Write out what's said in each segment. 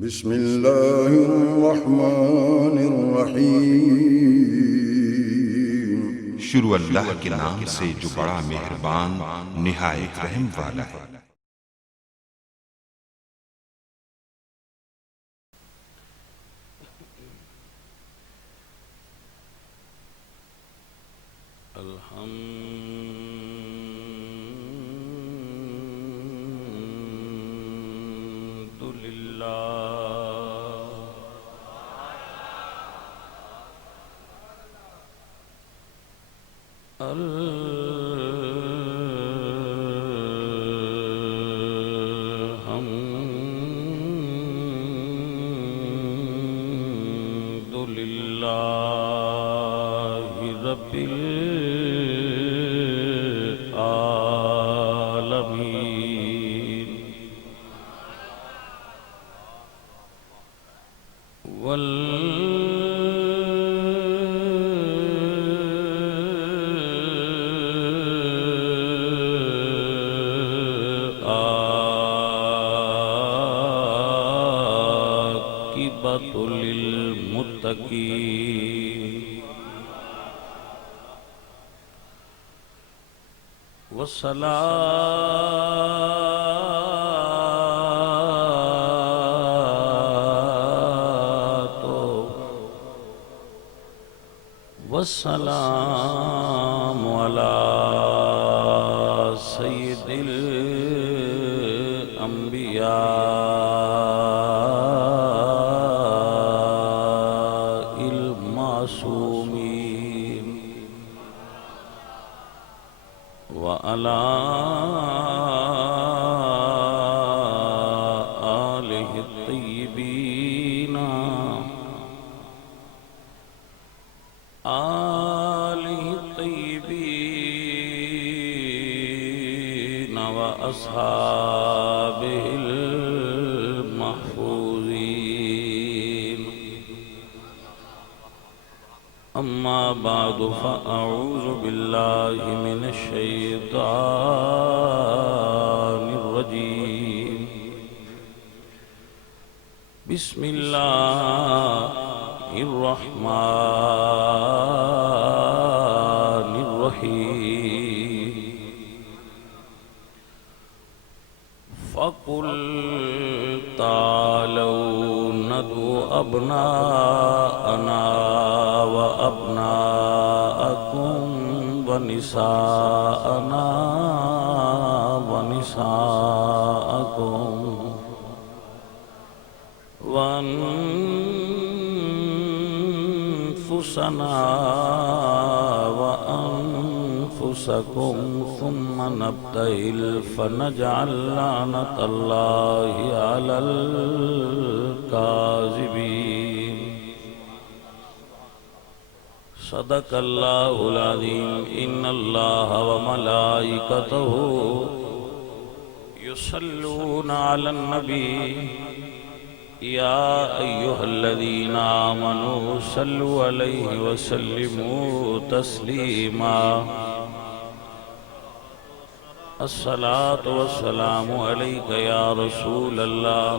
بسم اللہ الرحمن الرحیم۔ شروع اللہ کے نام سے جو بڑا مہربان نہایت رحم والا ہے۔ والسلام على سيد الأنبياء المعصومين وعلى آله الطيبين وأصحابه المحفوظين. أما بعد فأعوذ بالله من الشيطان الرجيم. بسم الله الرحمن الرحيم. فقل تعالوا ندعو أبناءنا وأبناءكم ونساءنا ونساءكم وأنفسنا وأنفسكم ثم نبتهل فنجعل لعنة الله على الكاذبين. صدق الله العظيم. إن الله وملائكته يصلون على النبي يا أيها الذين آمنوا صلوا عليه وسلموا تسليما. الصلاة والسلام عليك يا رسول الله.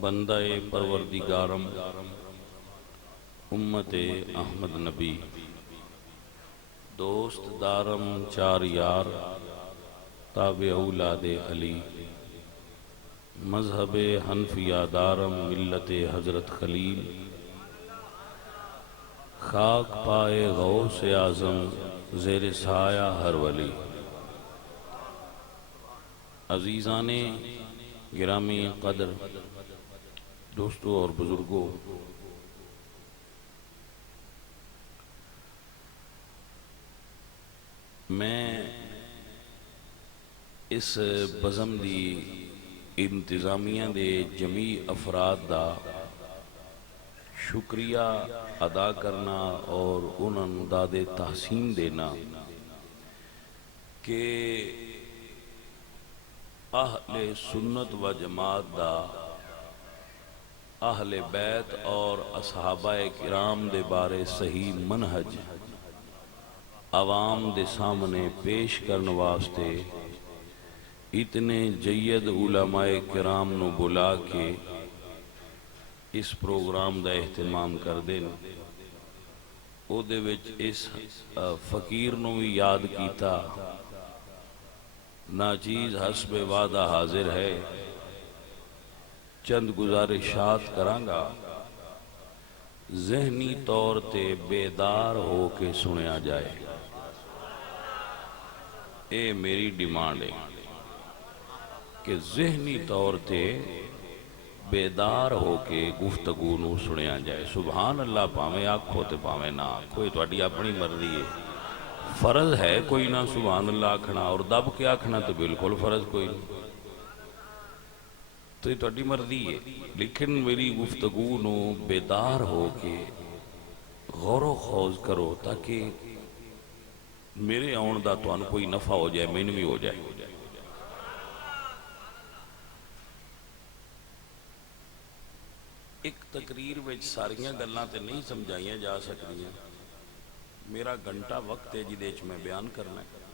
بندہ پروردگارم امت احمد نبی دوست دارم چار یار تابع اولاد علی مذہب حنفیہ دارم ملت حضرت خلیل خاک پائے غوث اعظم زیر سایہ ہر ولی. عزیزان گرامی قدر دوستو اور بزرگوں، میں اس بزم دی انتظامیہ دے جمیع افراد دا شکریہ ادا کرنا اور انہوں داد تحسین دینا کہ اہل سنت و جماعت دا اہل بیت اور اصحابہ کرام دے بارے صحیح منہج عوام دے سامنے پیش کرنے واسطے اتنے جید علماء کرام نو بلا کے اس پروگرام دا اہتمام کر دین. او دے وچ اس فقیر نو بھی یاد کیتا. ناچیز حسب وعدہ حاضر ہے. چند گزارشات کرانگا، ذہنی طور تے بیدار ہو کے سنیا جائے. اے میری ڈیمانڈ ہے کہ ذہنی طور تے بیدار ہو کے گفتگو نو سنیا جائے. سبحان اللہ پاویں آکھو تے پاویں نہ آکھو، یہ تہاڈی اپنی مرضی ہے. فرض ہے کوئی نہ سبحان اللہ آکھنا، اور دب کے آکھنا تو بالکل فرض کوئی نہیں، تو یہ تہاڈی مرضی ہے. لیکن میری گفتگو نو بیدار ہو کے غور و خوض کرو تاکہ میرے آن دا تہانوں کوئی نفع ہو جائے، مین بھی ہو جائے. ایک تقریر وچ ساریاں گلاں تے نہیں سمجھائیاں جا سکدیاں. میرا گھنٹہ وقت ہے جدے وچ میں بیان کرنا ہے.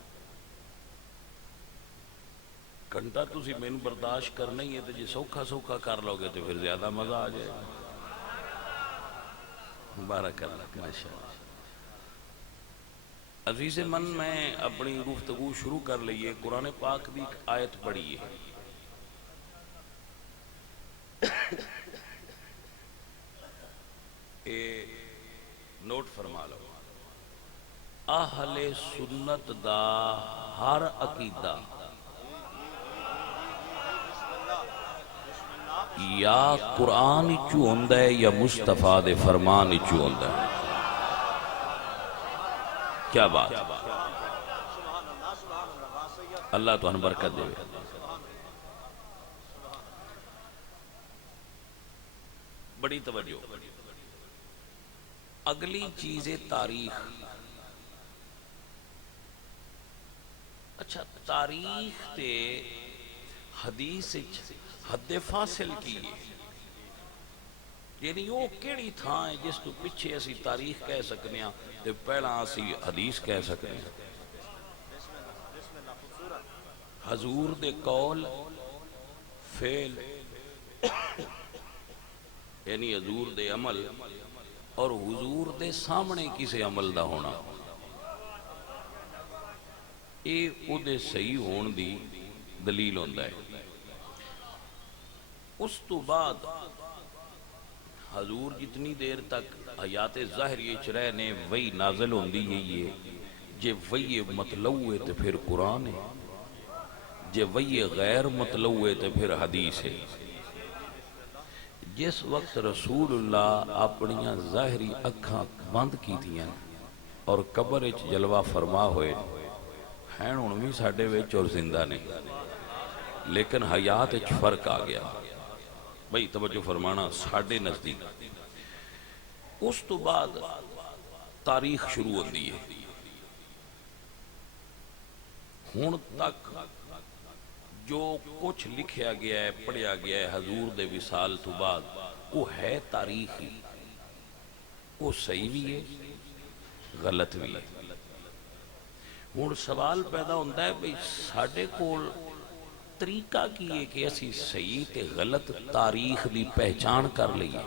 گھنٹہ تسی مینوں برداشت کرنا ہی ہے، تو جی سوکھا سوکھا کر لو گے تو پھر زیادہ مزہ آ جائے گا. بارک اللہ، ماشاءاللہ. عزیز من، میں اپنی گفتگو شروع کر لئیے. قرآن پاک دی ایک آیت پڑھیے. اے نوٹ فرما لو. اہل سنت دا ہر عقیدہ یا قرآن چو ہوندہ ہے یا مصطفیٰ دے فرمان چو ہوندہ ہے. کیا بات، اللہ تو ان برکت دے. بڑی توجہ. اگلی چیز تاریخ. اچھا، تاریخ تے حدیث حد فاصل کی ہے، یعنی وہ کیڑی تھاں ہے جس تو پیچھے اسی تاریخ کہہ سکنے ہیں تے پہلا اسی حدیث کہہ سکنے ہیں. حضور دے قول فعل یعنی حضور دے عمل اور حضور دے سامنے کسے عمل دا ہونا، اے او دے صحیح ہون دی دلیل ہوندہ ہے. اس تو بعد حضور جتنی دیر تک حیات ظاہری رہنے وہی نازل ہوندی یہی ہے. جے وہی مطلوع ہے تو پھر قرآن ہے، جے وہی غیر مطلوع ہے تو پھر حدیث ہے. جس وقت رسول اللہ اپنیاں ظاہری اکھاں بند کی تھیاں اور قبر اچ جلوہ فرما ہوئے ہیں، انہوں ساڑھے ویچ اور زندہ نہیں، لیکن حیات اچ فرق آ گیا. بھئی توجہ فرمانا، ساڑھے نزدیک. اس تو بعد تاریخ شروع ہوندی ہے. ہون تک جو کچھ لکھیا گیا ہے، پڑھیا گیا ہے حضور دے وصال تو بعد، وہ ہے تاریخی. وہ صحیح بھی ہے، غلط بھی ہے. ہون سوال پیدا ہوندہ ہے بھئی ساڑھے کول طریقہ کی ہے کہ اسی صحیح تے غلط تاریخ دی پہچان کر لئیے.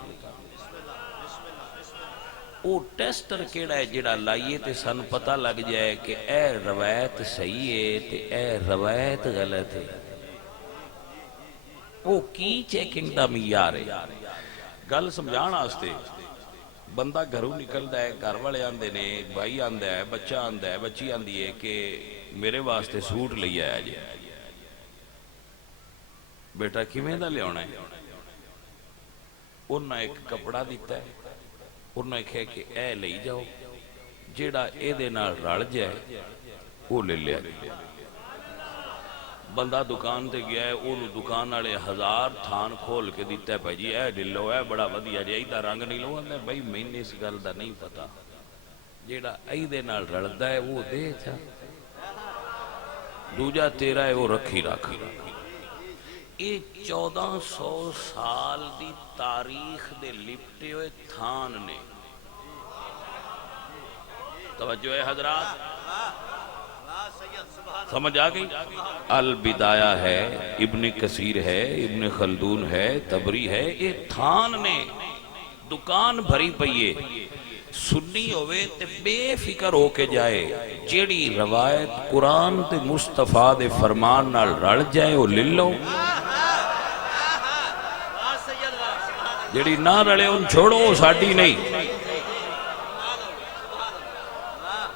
او ٹیسٹر کیڑا ہے جڑا لائیے تے سن پتہ لگ جائے کہ اے روایت صحیح ہے تے اے روایت غلط ہے. او کی چیکنگ دا معیار ہے. گل سمجھان آستے بندہ گھروں نکلدا ہے، گھر والے آندے نے، بھائی آندا ہے، بچہ آندا ہے، بچی آندی ہے کہ میرے واسطے سوٹ لئی آیا جی. بیٹا کیویں دا لے آنا ہے؟ انہاں ایک کپڑا دیتا ہے، انہاں ایک ہے کہ اے لئی جاؤ، جیڑا اے دے نال رڑ جائے وہ لے لیا. بندہ دکان تے گیا ہے، انہوں دکان والے 1000 تھان کھول کے دیتا ہے، بھائی جی اے لے لو، اے بڑا ودیا جی، ایدہ رنگ نہیں لو. اندر بھائی میں نے اس گل دا نہیں پتا، جیڑا ایدے نال رڑدا ہے وہ دے تھا، دوجا تیرا ہے وہ رکھی رکھی. یہ 1400 سال دی تاریخ دے لپٹے ہوئے تھان نے. توجہ ہے حضرات، سمجھ آ گئی؟ البدایہ ہے، ابن کثیر ہے، ابن خلدون ہے، تبری ہے، یہ تھان نے دکان بھری پئیے سنی ہوئے تے بے فکر ہو کے جائے، جیڑی روایت قرآن تے مصطفیٰ دے فرمان نال رل جائے وہ لے لو، جیڑی نہ رلے ان چھوڑو، وہ ساڈی نہیں۔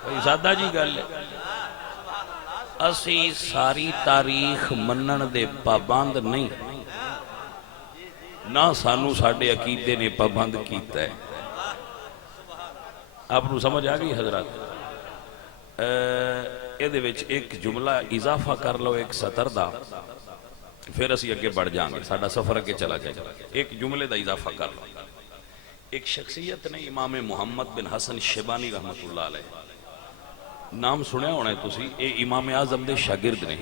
بھئی سادہ جی گل ہے، اسی ساری تاریخ منن دے پابند نہیں، نہ سانو ساڈے عقیدے نے پابند کیتا ہے۔ آپ کو سمجھ آ گئی حضرات؟ یہ ایک جملہ اضافہ کر لو ایک سطر دا، پھر اسی اگے بڑھ جائیں گے، ساڈا سفر اگے چلا جائے گا۔ ایک جملے دا اضافہ کر لو۔ ایک شخصیت نے امام محمد بن حسن شیبانی رحمت اللہ علیہ، نام سنیا ہونا ہے تسی، اے امام اعظم دے شاگرد نے،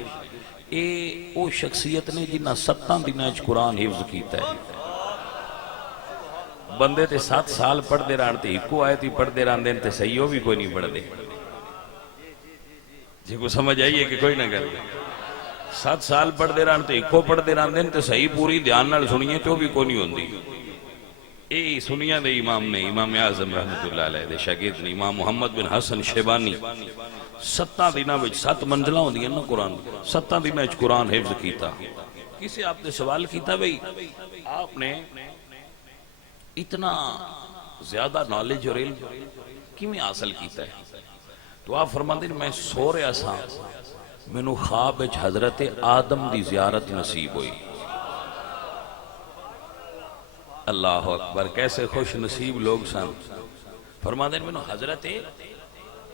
اے او شخصیت نے جنہ 7 دنوں وچ قرآن حفظ کیتا ہے۔ بندے تے 7 سال پڑھ دے رہن تے ایکو آیت ہی پڑھ دے رہن دین تے صحیح ہو بھی کوئی نہیں پڑھ دے، جی کو سمجھ آئیے کہ کوئی نہ کر دے۔ 7 سال پڑھ دے رہن تے ایکو پڑھ دے رہن دین تے صحیح پوری دھیان نال سنیے تو بھی کوئی نہیں ہوندی۔ اے سنیا دے امام نے، امام اعظم رحمت اللہ علیہ دے شاگرد نے، امام محمد بن حسن شیبانی 7 دنوں وچ 7 منزلہ ہوندیاں نا قرآن، 7 دنوں وچ قرآن حفظ کیتا۔ کسی آپ نے سوال کیتا بھئی آپ نے اتنا زیادہ نالج اور علم کیویں حاصل کیتا ہے؟ تو آپ فرماندے ہیں میں سو رہا سا، مینوں خواب وچ حضرت آدم دی زیارت نصیب ہوئی۔ اللہ اکبر، کیسے خوش نصیب لوگ سن۔ فرماندے ہیں مینوں حضرت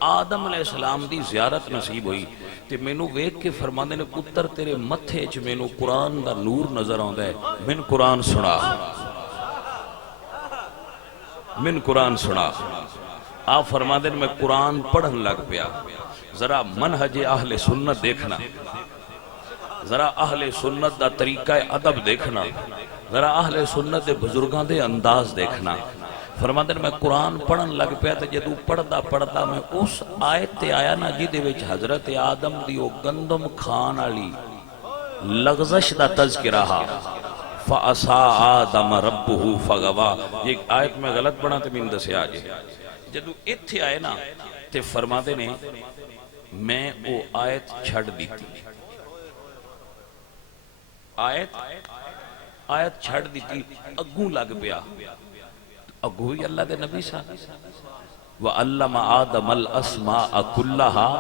آدم علیہ السلام دی زیارت نصیب ہوئی تے مینوں ویکھ کے فرماندے نے پتر تیرے متھے وچ مینوں قرآن دا نور نظر آوندا ہے، من قرآن سنا، من قرآن سنا۔ آپ فرماندے ہیں میں قرآن پڑھن لگ پیا، ذرا منہج اہل سنت دیکھنا، ذرا اہل سنت دا طریقہ ادب دیکھنا، ذرا اہل سنت دے بزرگاں دے انداز دیکھنا۔ فرماندے ہیں میں قرآن پڑھن لگ پیا تے جدوں پڑھدا پڑھدا میں اس آیت تے آیا نا جدے وچ حضرت آدم دی او گندم کھان والی لغزش دا تذکرہ، فَأَسَا آدَمَ رَبُّهُ فَغَوَا، یہ آیت میں غلط پڑھا تے میں دسے آجے، جدو اتھے آئے نا تے فرماندے نے میں وہ آیت چھڑ دیتی، آیت چھڑ دیتی، اگوں لگ پیا، اگوں ہی اللہ دے نبی سا، وَعَلَّمَ آدَمَ الْأَسْمَاءَ كُلَّهَا،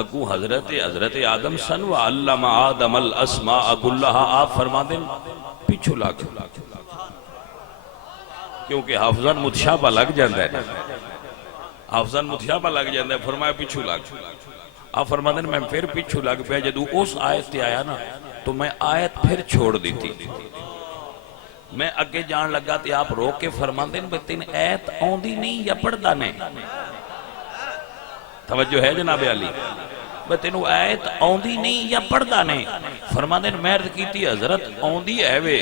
اگوں حضرت آدم سن، وَعَلَّمَ آدَمَ الْأَسْمَاءَ كُلَّهَا، آپ فرما دیں پیچھو لگ، کیونکہ حافظان متشابہ لگ جاندہ ہے، حافظان متشابہ لگ جاندہ ہے، فرمایا پیچھو لگ۔ آپ فرما دیں میں پھر پیچھو لگ پیا، جدو اس آیت تے آیا نا تو میں آیت پھر چھوڑ دیتی، میں اگے جان لگا تے آپ روک کے فرما دیں بے تین آیت آندی نہیں یا پڑھدا نہیں، توجہ ہے جناب علی، بے تینو آیت آندی نہیں یا پڑھدا نہیں، فرما دیں میں عرض کیتی حضرت آندی ہے وے،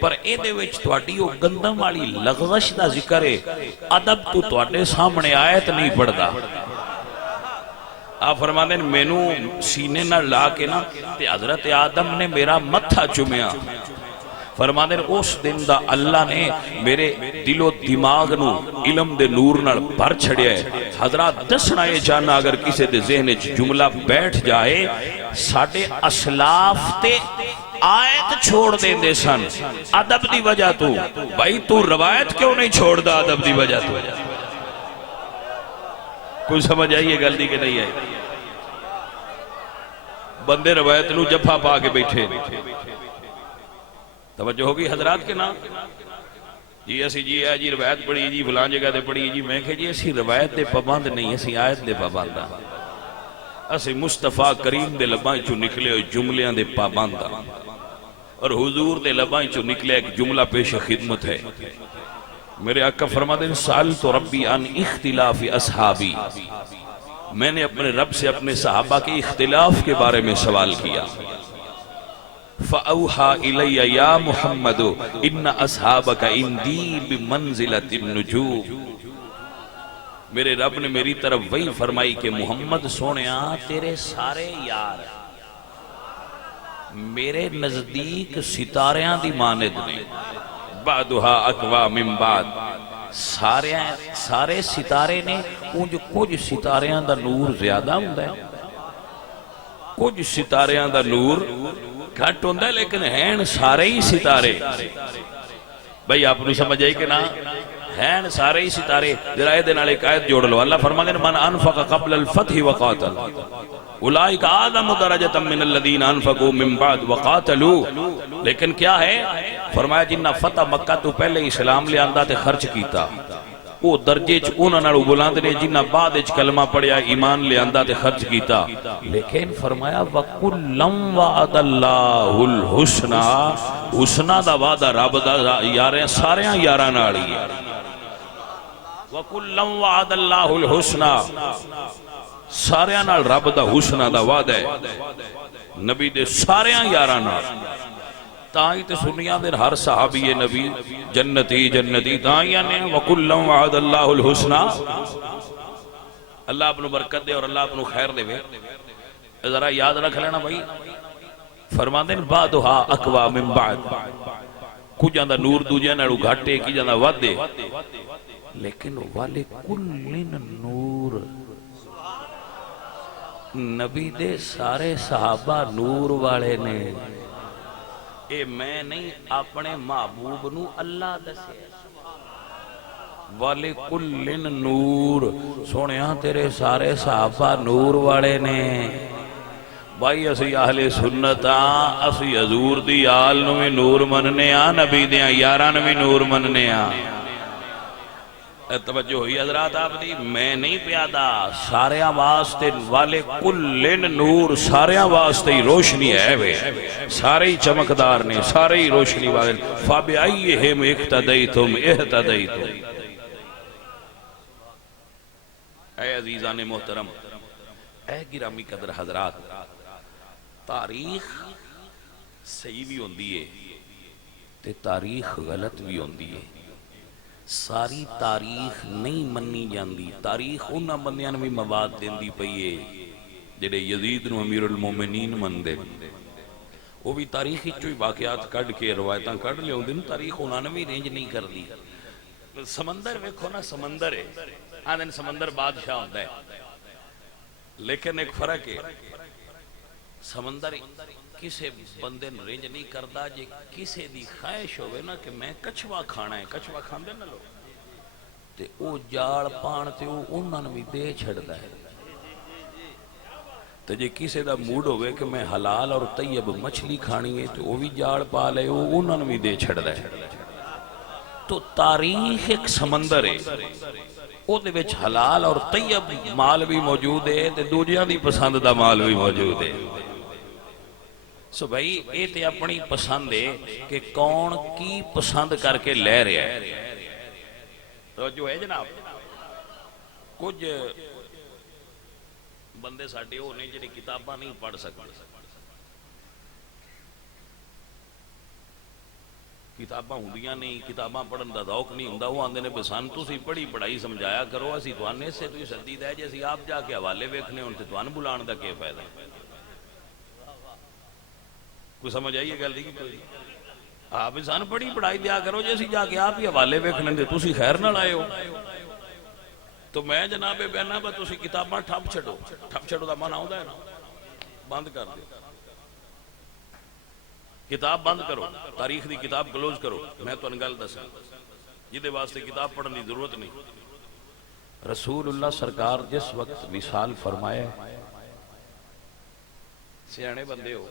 پر اے دے وچ تواڈی او گندم والی لغزش دا ذکر ہے، ادب تو تواڈے سامنے آیت نہیں پڑھدا۔ آپ فرمانے مینوں سینے نہ لا کے نا تے حضرت آدم نے میرا متھا چومیا، فرمانے اس دن دا اللہ نے میرے دل و دماغ نو علم دے نور نال بھر چھڑیا ہے۔ حضرات دسنا یہ جانا اگر کسی دے ذہن جملہ بیٹھ جائے، ساڑھے اسلاف تے آیت چھوڑ دیں دے سن ادب دی وجہ تو، بھائی تو روایت کیوں نہیں چھوڑ دا ادب دی وجہ تو؟ کوئی سمجھ آئیے گلدی کہ نہیں آئی؟ بندے روایت نو جفا پا کے بیٹھے، توجہ ہوگی حضرات کے نام، جی ایسی جی ہے جی روایت پڑھی جی فلان جگہ دے پڑھی جی، میں کہ جی ایسی روایت دے پابند نہیں، ایسی آیت دے پابند، ایسی مصطفیٰ کریم دے لبائیں چو نکلے ہوئے جملیاں دے پابند، اور حضور دے لبائیں چو نکلے ایک جملہ پیش خدمت ہے۔ میرے آقا فرما دیں سألت ربی عن اختلاف اصحابی، میں نے اپنے رب سے اپنے صحابہ کے اختلاف کے بارے میں سوال کیا، فَأَوْحَا إِلَيَّ يَا مُحَمَّدُ إِنَّ أَصْحَابَكَ إِنْدِي بِمَنْزِلَةِ النُّجُومِ، میرے رب نے میری طرف وہی فرمائی کہ محمد سونیا تیرے سارے یار میرے نزدیک ستاریاں دی مانند نے، بعدھا اقوا من بعد، سارے ستارے نے، انج کچھ ستاریاں دا نور زیادہ ہوندا ہے، کچھ ستاریاں دا نور گھٹ ہوندا ہے، لیکن ہیں سارے ہی ستارے۔ بھئی آپ نے سمجھ آئی کہ نا، ہیں سارے ہی ستارے۔ جرائے دے نال ایک آیت جوڑ لو، اللہ فرماتے ہیں من انفق قبل الفتح وقاتل اولئک اعظم درجۃ من الذین انفقوا من بعد وقاتلوا، لیکن کیا ہے فرمایا جنہ فتح مکہ تو پہلے اسلام لے آندا تے خرچ کیتا، وہ درجے چ انہاں نال بلند نے جنہ بعد وچ کلمہ پڑھیا ایمان لے آندا تے خرچ کیتا۔ لیکن فرمایا وَكُلًّا وَعَدَ اللَّهُ الْحُسْنَى، حسنہ دا وعدہ رب دا یاراں ساریاں یاراں نال ہی ہے۔ وَكُلًّا وَعَدَ اللَّهُ الْحُسْنَى، ساریاں نال رب دا حسنہ دا وعدہ ہے، نبی دے ساریاں یاراں نال۔ تاں تے سنیاں دے ہر صحابی نبی جنتی جنتی تاں نے وَكُلًّا وَعَدَ اللَّهُ الْحُسْنَى۔ اللہ اپنو برکت دے اور اللہ اپنو خیر دے، ذرا یاد رکھ لینا بھائی، فرماندے ہیں بعدھا اقوا من بعد، کجاں دا نور دوجے نالوں گھٹے کجاں دا ودے، لیکن وَلِكُلٍّ نور، نبی دے سارے صحابہ نور والے نے۔ اے میں نہیں اپنے محبوب نو اللہ دسے، وَلِكُلٍّ نور، سونیاں تیرے سارے صحابہ نور والے نے۔ بھائی اسی اہل سنت ہاں، اسی حضور دی آل نو بھی نور مننے ہاں، نبی دیاں یاراں نو بھی نور مننے ہاں۔ توجہ ہوئی حضرات آپ دی، میں نہیں پیادا، سارے واسطے والے کلن نور، سارے واسطے ہی روشنی ہے وے، سارے ہی چمکدار نے، سارے ہی روشنی والے۔ فَبِأَيِّهِمْ اِقْتَدَيْتُمْ اِهْتَدَيْتُمْ۔ اے عزیزان محترم، اے گرامی قدر حضرات، تاریخ صحیح بھی ہوندی ہے تے تاریخ غلط بھی ہوندی ہے۔ ساری تاریخ نہیں منی جاندی، تاریخ انہاں بندیاں بھی مواد دیندی پئی ہے جڑے یزید نو امیر المومنین مندے، وہ بھی تاریخی چوئی واقعات کڑھ کے روایتاں کڑھ لے ہوندے، تاریخ انہاں نے بھی رینج نہیں کر دی۔ سمندر ویکھو نا، سمندر ہے، آندن سمندر بادشاہ ہوندہ ہے، لیکن ایک فرق ہے، سمندر کسے بندے رینج نہیں کردا، جے کسے دی خواہش ہوئے نا کہ میں کچھوا کھانا ہے، کچھوا کھاندے نہ لو، تے او جاڑ پان تے او انہاں بھی دے چھڑدا ہے۔ تے جے کسے دا موڈ ہوئے کہ میں حلال اور طیب مچھلی کھانی ہے تو وہ بھی جاڑ پا لے، او انہاں بھی دے چھڑدا ہے۔ تو تاریخ ایک سمندر ہے، او دے وچ حلال اور طیب مال بھی موجود ہے تے دوجیاں دی پسند دا مال بھی موجود ہے۔ سو بھائی اے تے اپنی پسند ہے کہ کون کی پسند کر کے لے رہا ہے۔ توجہ ہے جناب، کچھ بندے ساڈے ہو نے جڑے کتاباں نہیں پڑھ سکتے، کتاباں ہوندیاں نہیں، کتاباں پڑھن دا ذوق نہیں ہوندا، وہ آندے نے بسان تسی پڑھی پڑھائی سمجھایا کرو، اسی توانے سے تو سدی دے جے اسی آپ جا کے حوالے ویکھنے ہون تے توان بلان دا کی فائدہ؟ کوئی سمجھ آئیے گل دی کہ آپ انسان پڑھی پڑھائی دیا کرو، جیسی جا کے آپ ہی حوالے ویکھنے دے تسی خیر نہ لائے ہو۔ تو میں جناب بہنا با تسی کتاباں ٹھپ چھڑو، ٹھپ چھڑو دا معنی ہوندا ہے نا، بند کر دو، کتاب بند کرو، تاریخ دی کتاب کلوز کرو۔ میں تو انگل دسا جدے واسطے کتاب پڑھنے دی ضرورت نہیں۔ رسول اللہ سرکار جس وقت وصال فرمائے، سیانے بندے ہو،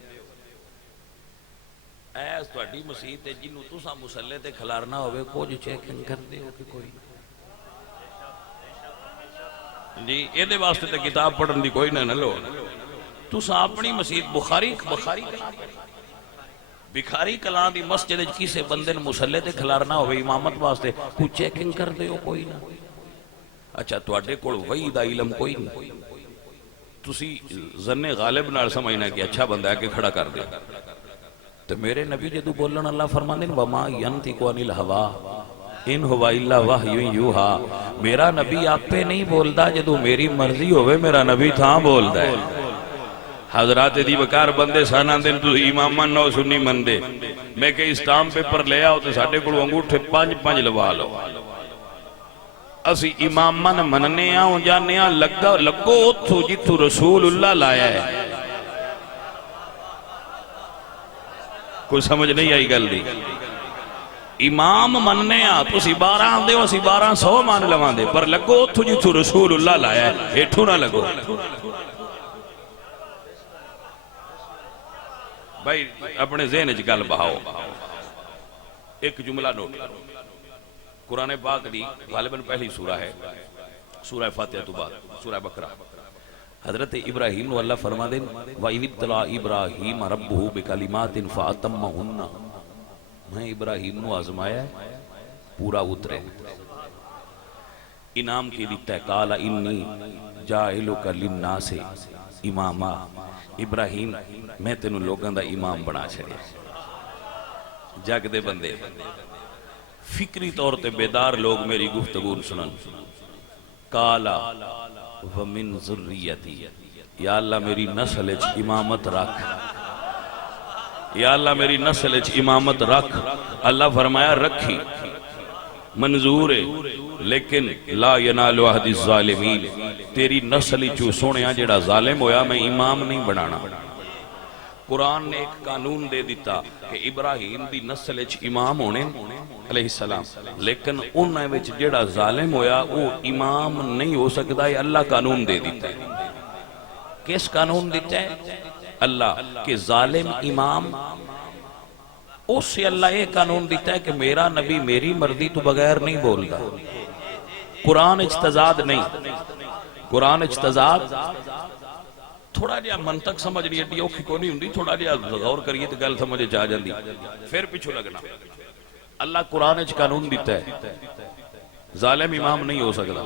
ایس تواڈی مسیت تے جنوں تساں مسلے تے کھلارنا ہوئے کچھ چیکنگ کردے ہو کہ کوئی جی اے دے واسطے تے کتاب پڑھن دی کوئی نہ لو، تساں اپنی مسیت بخاری بخاری کلام دی مسجد کسے بندے نے مسلے تے کھلارنا ہوئے امامت واسطے کوئی چیکنگ کردے ہو کوئی نہ؟ اچھا تواڈے کول وحی دا علم کوئی نہیں، تسی ظن غالب نال سمجھنا کہ اچھا بندہ ہے کہ کھڑا کر دے۔ تو میرے نبی جدو بولن اللہ فرماندے وما ینطق عن الہوا، ان ہوا الا وحی یوحا، میرا نبی آپ پہ نہیں بولدا، جدو میری مرضی ہوئے میرا نبی تھاں بولدا ہے۔ حضرات دی بکار بندے سانا دن تو امام منو سنی مندے، میں کہ اسٹام پیپر لے آؤ تو ساڑھے کو انگوٹھے 5 لوا لو، اسی امام من مننے آؤں جانے آؤں لگو اتھو جتھو رسول اللہ لایا ہے۔ کوئی سمجھ نہیں آئی گل دی؟ امام مننے آ تو اسی 12 آن دے ہو، اسی 1200 مان لوان دے، پر لگو اتھو جتھو رسول اللہ لایا ہے، ایٹھو نہ لگو۔ بھائی اپنے ذہن اچھ گل بہاؤ، ایک جملہ نوٹ، قرآن پاک دی غالباً پہلی سورہ ہے، سورہ فاتحہ تو بعد سورہ بقرہ۔ حضرت ابراہیم نو اللہ فرما دیں وَإِذِ ابْتَلَىٰ إِبْرَاهِيمَ رَبُّهُ بِكَلِمَاتٍ فَأَتَمَّهُنَّ، میں ابراہیم نو آزمایا ہے پورا اترے، انعام کی دیتا ہے، قَالَ إِنِّي جَاعِلُكَ لِلنَّاسِ اماما، ابراہیم میں تینوں لوگاں دا امام بنا چھڑے۔ جگ دے بندے فکری طور تے بیدار لوگ میری گفتگو سنن، کالا ومن ذریتی، یا اللہ میری نسل اچ امامت رکھ، یا اللہ میری نسل اچ امامت رکھ۔ اللہ فرمایا رکھی، منظور ہے، لیکن لا ینال عہد الظالمین، تیری نسل چو سونے جڑا ظالم ہویا میں امام نہیں بنانا۔ قرآن نے ایک قانون دے دیتا کہ ابراہیم دی نسل اچ امام ہونے علیہ السلام، لیکن انہیں وچ جڑا ظالم ہویا وہ امام نہیں ہو سکتا ہے، اللہ قانون دے دیتا ہے۔ کس قانون دیتا ہے؟ اللہ کہ ظالم امام، اس سے اللہ یہ قانون دیتا ہے کہ میرا نبی میری مرضی تو بغیر نہیں بولتا۔ قرآن اجتزاد نہیں، قرآن اجتزاد تھوڑا جہا منطق سمجھ رہی ہے اوکھی کو نہیں ہوندی، تھوڑا جہا غور کریے تو گل سمجھے جا جاندی، پھر پیچھو لگنا۔ اللہ قرآن اچ قانون دیتا ہے ظالم امام نہیں ہو سکتا۔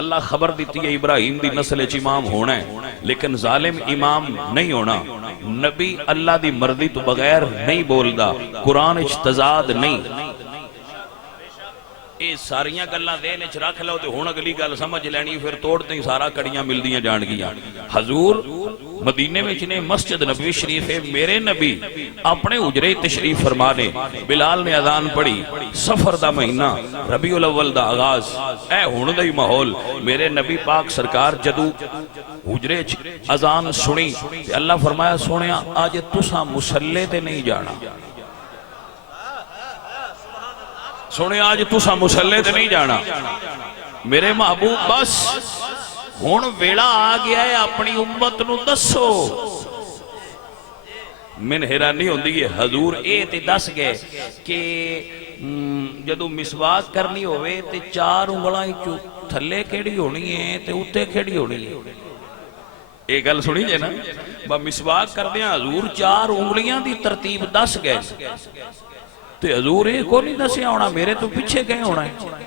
اللہ خبر دیتی ہے ابراہیم دی نسل اچ امام ہونا ہے، لیکن ظالم امام نہیں ہونا۔ نبی اللہ دی مرضی تو بغیر نہیں بولدا، قرآن اچ تضاد نہیں۔ اے ساریاں گلاں دین اچ رکھ لو تے ہن اگلی گل سمجھ لینی، پھر توڑتے ہی سارا کڑیاں ملدیاں جان گیاں۔ حضور مدینے میں جنہیں مسجد نبوی شریف ہے، میرے نبی اپنے اجرے تشریف فرمانے، بلال نے اذان پڑھی، سفر دا مہینہ، ربیع الاول دا آغاز، اے ہن دا ہی ماحول، میرے نبی پاک سرکار جدو اجرے اذان سنی، اللہ فرمایا سونیا آج تساں مسلے تے نہیں جانا، سونے آج تسا مسلے تے نہیں جانا، میرے محبوب بس ہون ویڑا آ گیا ہے اپنی امت نو دسو۔ من حیرانی ہوندی ہے حضور اے تے دس گئے کہ جدو مسواک کرنی ہوئے تے 4 انگلاں چو تھلے کیڑی ہونی ہے تے اتے کیڑی ہونی ہے۔ ایک گل سنی جے نا، با مسواک کر دیا حضور 4 انگلیاں دی ترتیب دس گئے، تے حضور ایک کو نہیں دسیا ہونا، میرے تو پیچھے گئے ہونا ہے۔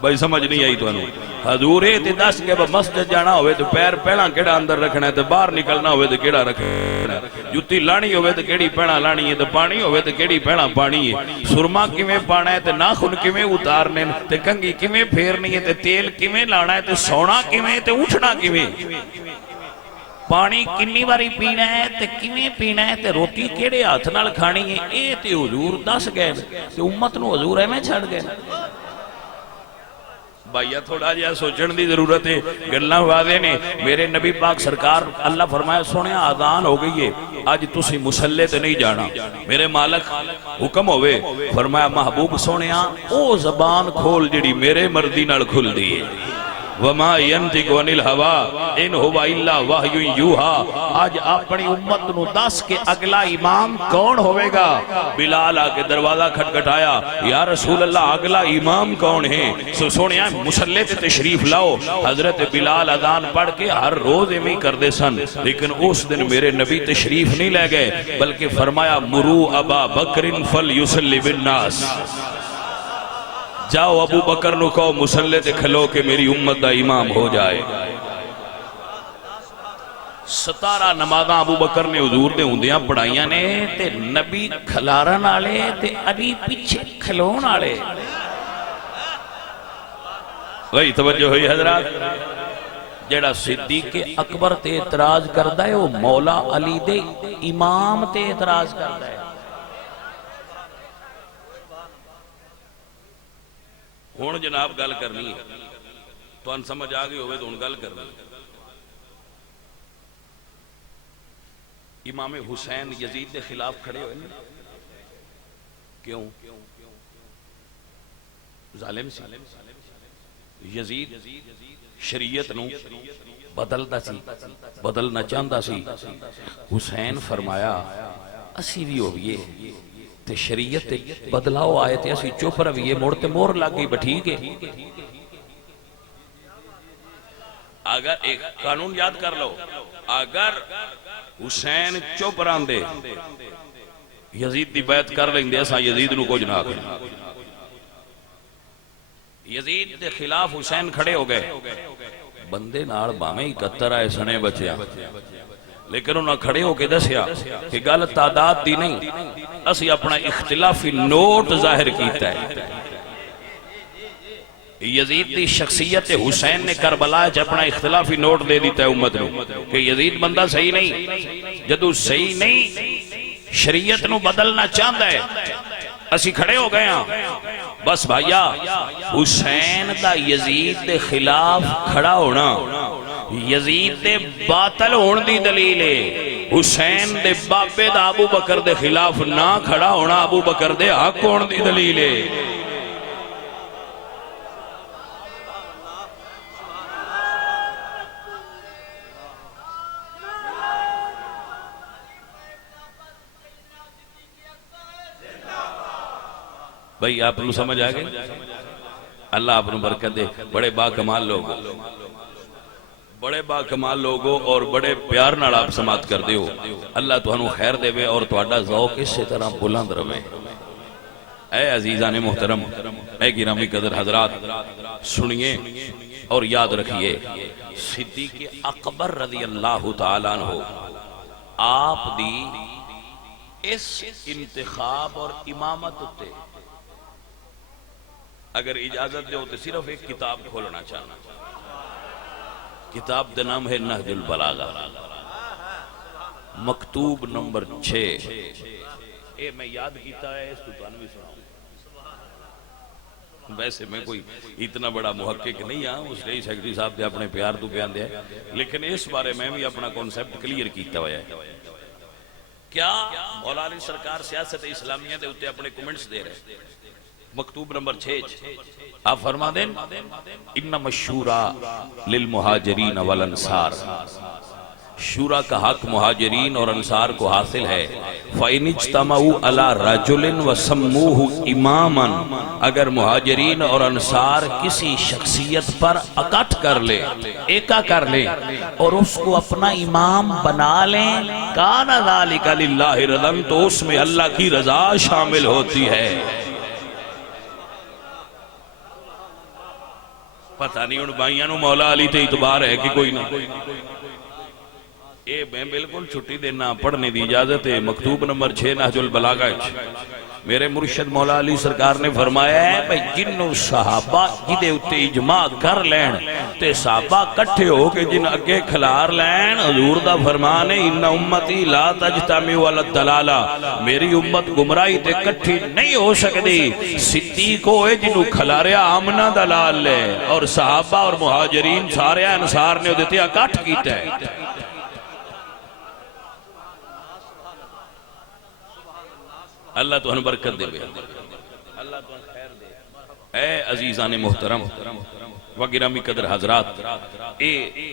بھائی سمجھ نہیں آئی تو انہوں حضور ایک تے دس گئے، مسجد جانا ہوئے تو پیر پہنا کیڑا اندر رکھنا ہے، تو باہر نکلنا ہوئے تو کیڑا رکھنا ہے، جتی لانی ہوئے تو کیڑی پہنا لانی ہے، تو پانی ہوئے تو کیڑی پہنا پانی ہے، سرما کیویں پانا ہے، تو ناخن کیویں اتارنے، تو کنگھی کیویں پھیرنی ہے، تو تیل کیویں لانا ہے، تو سونا کیویں، تو اٹھنا کیویں، پانی کنی باری پینا ہے تے کیویں پینا ہے تے روٹی کیڑے ہاتھ نال کھانی ہے، اے تے حضور دس گئے تے امت نو حضور ایویں چھڑ گئے۔ بھائیا تھوڑا جہا سوچن دی ضرورت ہے، گلاں واضح نے۔ میرے نبی پاک سرکار اللہ فرمایا سونے آذان ہو گئی ہے، آج تسی مسلے تے نہیں جانا، میرے مالک حکم ہوئے، فرمایا محبوب سونیا او زبان کھول جڑی میرے مرضی نال کھل دی ہے، وَمَا يَنْتِقُ عَنِ الْهَوَىٰ إِنْ هُوَ إِلَّا وَحْيٌ يُوحَىٰ۔ آج اپنی امت نو دس کے اگلا امام کون ہوئے گا؟ بلال آکے دروازہ کھٹکھٹایا، یا رسول اللہ اگلا امام کون ہے؟ سونیا مسلے تے تشریف لاؤ۔ حضرت بلال اذان پڑھ کے ہر روز میں کر دے سن، لیکن اس دن میرے نبی تشریف نہیں لے گئے، بلکہ فرمایا مرو ابا بکر فلیصلی بالناس، جاؤ ابو بکر نو کہو مسلے تے کھلو کہ میری امت دا امام ہو جائے۔ 17 نمازاں ابو بکر نے حضور دے ہوندیاں پڑھائیاں نے تے نبی کھلارن والے تے علی پیچھے کھلون والے. وہی توجہ ہوئی حضرات. جڑا صدیق اکبر تے اعتراض کردا ہے وہ مولا علی دے امام تے اعتراض کردا ہے. ہن جناب گل کرنی ہے تو ان سمجھ آ گئی ہوئے تو ہن گل کرنی. امام حسین یزید دے خلاف کھڑے ہوئے نا. کیوں؟ ظالم سی. یزید شریعت نو بدلدا سی، بدلنا چاہندا سی. حسین فرمایا اسی بھی ہوئیے تے شریعت بدلاؤ آئے تے اسی چپ رویے. مڑ تے مور لگ گئی بٹھی کے. اگر ایک قانون یاد کر لو، اگر حسین چپ راندے یزید دی بیعت کر لیں دے اساں یزید نو کچھ نہ آکھنا. یزید دے خلاف حسین کھڑے ہو گئے. بندے نال باویں 71 آئے سنے بچیا، لیکن انہاں کھڑے ہو کے دسیا کہ گل تعداد دی نہیں، اسی اپنا اختلافی نوٹ ظاہر کیتا ہے. یزید دی شخصیت حسین نے کربلا چ اپنا اختلافی نوٹ دے دیتا ہے امت نو کہ یزید بندہ صحیح نہیں. جدو صحیح نہیں شریعت نو بدلنا چاہتا ہے اسی کھڑے ہو گئے ہیں. بس بھائیا حسین دا یزید دے خلاف کھڑا ہونا یزید دے باطل ہون دی دلیل ہے. حسین دے بابے دا ابو بکر دے خلاف نہ کھڑا ہونا ابو بکر دے حق ہون دی دلیل ہے. بھئی آپ نے سمجھ آگئے؟ اللہ آپ نے برکت دے. بڑے با کمال لوگ بڑے با کمال لوگو اور بڑے پیار نال آپ سماعت کر دیو. اللہ تہانوں خیر دے وے اور تہاڈا ذوق اسی طرح بلند رہے. اے عزیزان محترم، اے گرامی قدر حضرات، سنیے اور یاد رکھیے. صدیق اکبر رضی اللہ تعالیٰ عنہ آپ دی اس انتخاب اور امامت ہوتے اگر اجازت دے ہوتے صرف ایک کتاب کھولنا چاہنا. کتاب دا نام ہے نہج البلاغہ، مکتوب نمبر 6. اے میں یاد کیتا ہے اس کو تانوی سناؤں. ویسے میں کوئی اتنا بڑا محقق نہیں ہاں، اس لیے سیکٹری صاحب دے اپنے پیار تو بیان دیا، لیکن اس بارے میں بھی اپنا کانسیپٹ کلیئر کیتا ہوا ہے. کیا مولا علی سرکار سیاست اسلامیہ دے ہوتے اپنے کومنٹس دے رہے. مکتوب نمبر 6 آپ فرما دیں انما الشورا للمہاجرین والانصار. شورا کا حق مہاجرین اور انصار کو حاصل ہے. فَإِنِ اجْتَمَعُوا عَلَى رَجُلٍ وَسَمُّوهُ إِمَامًا. اگر مہاجرین اور انصار کسی شخصیت پر اکٹھ کر لے، ایکا کر لے اور اس کو اپنا امام بنا لیں، کَانَ ذَلِكَ لِلَّهِ رَضًا، تو اس میں اللہ کی رضا شامل ہوتی ہے. پتہ نہیں ان بھائیاں نو مولا علی تے اعتبار ہے کہ کوئی نہ. اے میں بالکل چھٹی دینا پڑھنے دی اجازت ہے. مکتوب نمبر 6 نہج البلاغہ. میرے مرشد مولا علی سرکار نے فرمایا ہے بھئی جنوں صحابہ جدے اتے اجماع کر لین تے صحابہ کٹھے ہو کے جن اگے کھلار لین، حضور دا فرمان ہے ان امتی لا تجتمع علی الضلالہ، میری امت گمراہی تے کٹھی نہیں ہو سکتی. صدیق ہوئے جنوں کھلاریا آمنہ دلال لے اور صحابہ اور مہاجرین سارے انصار نے دیتے اکٹھ کیتا ہے. اللہ تو انہوں برکت دے. اللہ تو انہوں خیر دے. اے عزیزان محترم و گرامی قدر حضرات، اے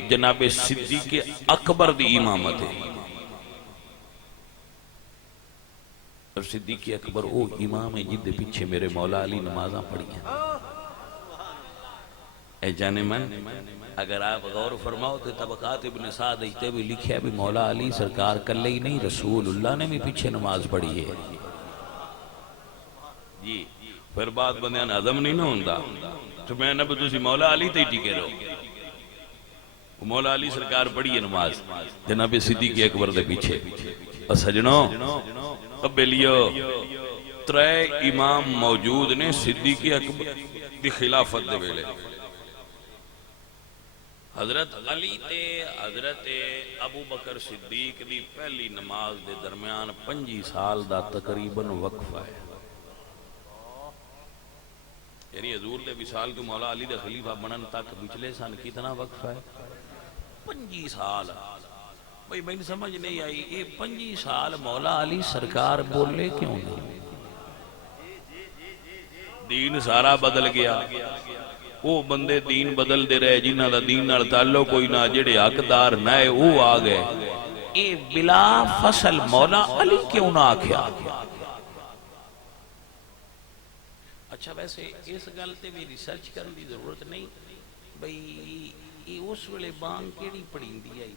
جناب صدیق اکبر دی امامت ہے. اور صدیق اکبر او امام ہے جن دے پیچھے میرے مولا علی نمازاں پڑھی ہیں. اے جانے من اگر آپ غور فرماؤ تو طبقات ابن سعد اجتے بھی لکھے بھی مولا علی سرکار کلے ہی نہیں، رسول اللہ نے بھی پیچھے نماز پڑھی ہے. جی پھر بات بندیاں ہضم نہیں نہ ہوندا تو میں نہ تسی مولا علی تے ٹکے رہو. مولا علی سرکار پڑھی ہے نماز جناب صدیق اکبر دے پیچھے سجنوں قبلیو ترے امام موجود نے صدیق اکبر دی خلافت دے ویلے حضرت علی تے حضرت ابو بکر صدیق دی پہلی نماز دے درمیان 25 سال دا تقریباً وقفہ ہے یعنی حضور دے وصال تو مولا علی دے خلیفہ بنن تک پچھلے سن کتنا وقفہ ہے 25 سال بھئی میں سمجھ نہیں آئی یہ 25 سال مولا علی سرکار بولے کیوں نہیں دین سارا بدل گیا وہ بندے دین بدل دے رہے جنہ دا دین نال تعلق کوئی نہ جڑے حقدار نہ وہ آ گئے اے بلا فصل مولا علی کیوں نہ آکھیا اچھا ویسے اس گل تے بھی ریسرچ کرنے دی ضرورت نہیں بھئی یہ اس ویلے بانگ کیڑی پڑھیندی آئی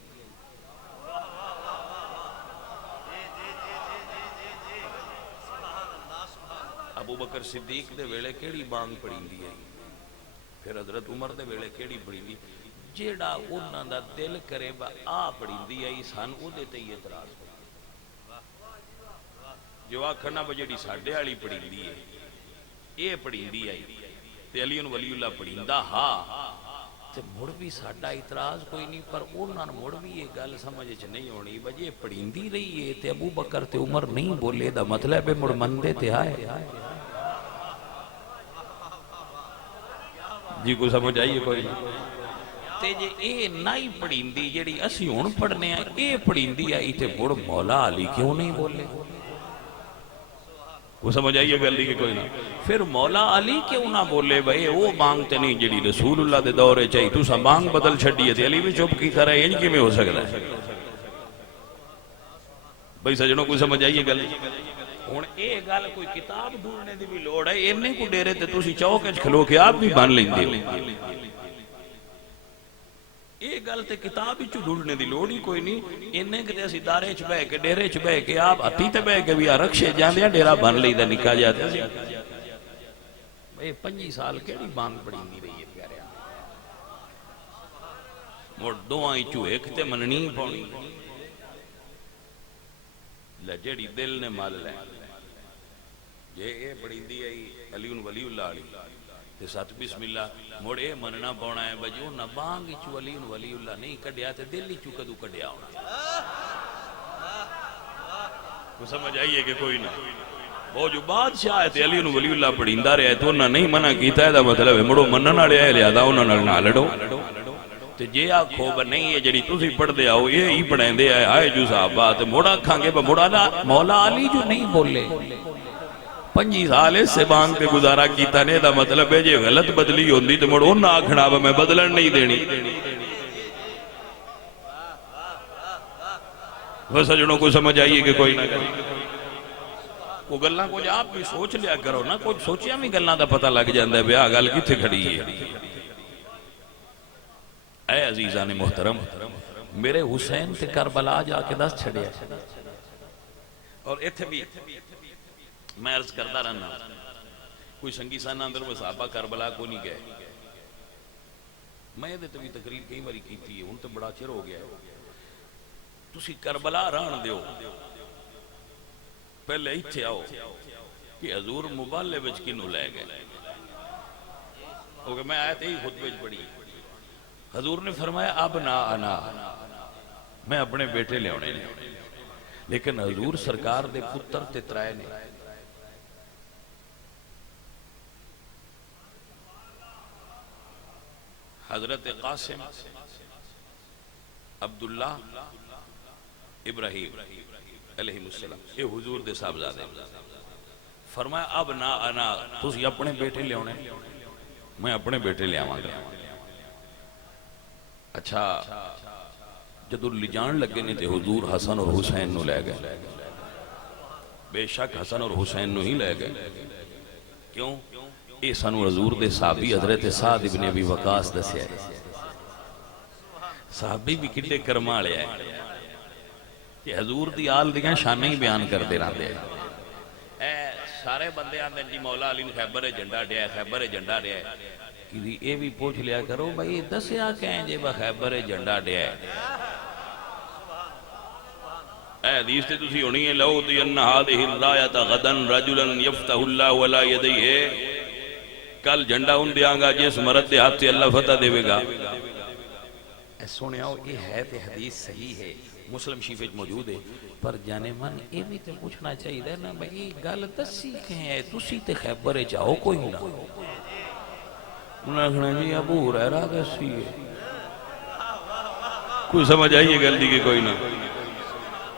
ابو بکر صدیق دے ویلے کیڑی بانگ پڑھیندی آئی پھر حضرت عمر دے ویلے کیڑی پڑھیندی جیڑا انہاں دا دل کرے با آ پڑھیندی آئی سان او دے تے یہ اعتراض جو آکھنا بجڑی ساڈے والی پڑھیندی ہے یہ پڑھیندی آئی تے علی ولی اللہ پڑھیندا ہاں تے مڑ بھی ساڈا اعتراض کوئی نہیں پر انہاں مڑ بھی یہ گل سمجھ چ نہیں ہونی بجے پڑھیندی رہی ہے تے ابو بکر تے عمر نہیں بولے دا مطلب ہے مڑ مندے تے آئے جی کو سمجھ آئیے کوئی تے جے اے نہیں پڑھیندی جڑی اسی ہن پڑھنے ہیں اے پڑھیندی آئی تے مڑ مولا علی کیوں نہیں بولے وہ سمجھ آئیے گل کہ کوئی نہ پھر مولا علی کیوں نہ بولے بھئی وہ مانگتے نہیں جڑی رسول اللہ دے دورے چاہی تو سا مانگ بدل چھڑیے تھے علی بھی چپ کی طرح انج کی میں ہو سکتا ہے بھئی سجنوں کو سمجھ آئیے گل ہن اے گل کوئی کتاب ڈھونڈنے دی بھی لوڑ ہے انہیں کو ڈیرے تے تسی چوک وچ کھلو کے آپ بھی بن لیندے ہو یہ گل تے کتاب ہی ڈھونڈنے دی لوڑ ہی کوئی نہیں انہیں کہ اسی دارے چ بہ کے ڈیرے چ بہ کے آپ ہتھی تے بہ کے بھی رکشے جاندے ڈیرا بن لئیدا نکا جاتا اے 25 سال کیڑی بانگ پڑھیندی رہی ہے پیارے مڑ دوواں وچوں ایک تے مننی پونی لجڑی دل نے مال لے یہ اے پڑھیندی آئی علی ولی اللہ علی تے ساتھ بسم اللہ موڑ اے مننا پونا ہے بجو نہ بانگ چو علی ولی اللہ نہیں کڈیا تے دل ہی چو کدو کڈیا ہونا وہ سمجھ آئیے کہ کوئی نہ وہ جو بادشاہ ہے تے علی ولی اللہ پڑھیندا رہے تو انہاں نہیں منع کیتا ہے دا مطلب ہے مڑو منن والے ہے لہذا انہاں نال نہ لڑو تے جے آکھو ب نہیں ہے جڑی تسی پڑھدے آؤ یہ ہی پڑھیندے آئے جو صحابہ تے موڑا کھانگے موڑا مولا علی جو نہیں بولے 25 سال اس سے بانگ تے گزارا کیتا نے دا مطلب ہے جے غلط بدلی ہوندی تے مڑ انہاں آکھنا میں بدلن نہیں دینی وہ سجنوں کو سمجھ آئیے کہ کوئی نہ کو گلاں کچھ آپ بھی سوچ لیا کرو نا کچھ سوچیا بھی گلاں دا پتہ لگ جاندا ہے بیا گل کتھے کھڑی ہے اے عزیزان محترم میرے حسین تے کربلا جا کے دس چھڑیا اور ایتھے بھی میں عرض کرتا رہنا کوئی سنگی سانا اندر وہ صحابہ کربلا کو نہیں گئے میں دے تو بھی تقریر کئی باری کیتی ہے ان تو بڑا چر ہو گیا ہے تسی کربلا رہن دیو پہلے ایتھے آؤ کہ حضور مبالے وچ کنو لے گئے میں آیت ہی خطبے وچ پڑھی حضور نے فرمایا اب نہ انا میں اپنے بیٹے لے آنے لیکن حضور سرکار دے پتر تے ترائے نے حضرت قاسم عبداللہ ابراہیم علیہ السلام یہ حضور دے صاحبزادے فرمایا اب نہ انا تسی اپنے بیٹے لے آنے میں اپنے بیٹے لے آواں گا اچھا جدو لجان لگے نہیں تھے حضور حسن اور حسین نو لے گئے بے شک حسن اور حسین نو ہی لے گئے کیوں اے سانو حضور دے صحابی حضرت سعد ابن ابی وقاص دسے آئے صحابی بھی کٹے کرما لے آئے کہ حضور دی آل دیاں شانہ ہی بیان کر دے رہاں دے اے سارے بندے آندے جی مولا علی نے خیبر جنڈا دیا ہے خیبر جنڈا دیا ہے کسی یہ بھی پوچھ لیا کرو بھائی دسیا کہیں جے بخیبر جھنڈا ڈیا ہے اے حدیث تے تسی ہونی ہے لو دی ان هذه الراية غدا رجلا يفتح الله ولا يديه کل جھنڈا ان دیاں گا جس مرد دے ہاتھ سے اللہ فتح دے گا اے سونے آؤ یہ ہے تے حدیث صحیح ہے مسلم شریف موجود ہے پر جانے من یہ بھی تے پوچھنا چاہیے نا بھئی گل دسی کہیں ہے تسی تے خیبر جاؤ کوئی نہ انہوں نے کہنا جی ابو ہریرہ دسی ہے کوئی سمجھ آئیے گل دی کہ کوئی نہ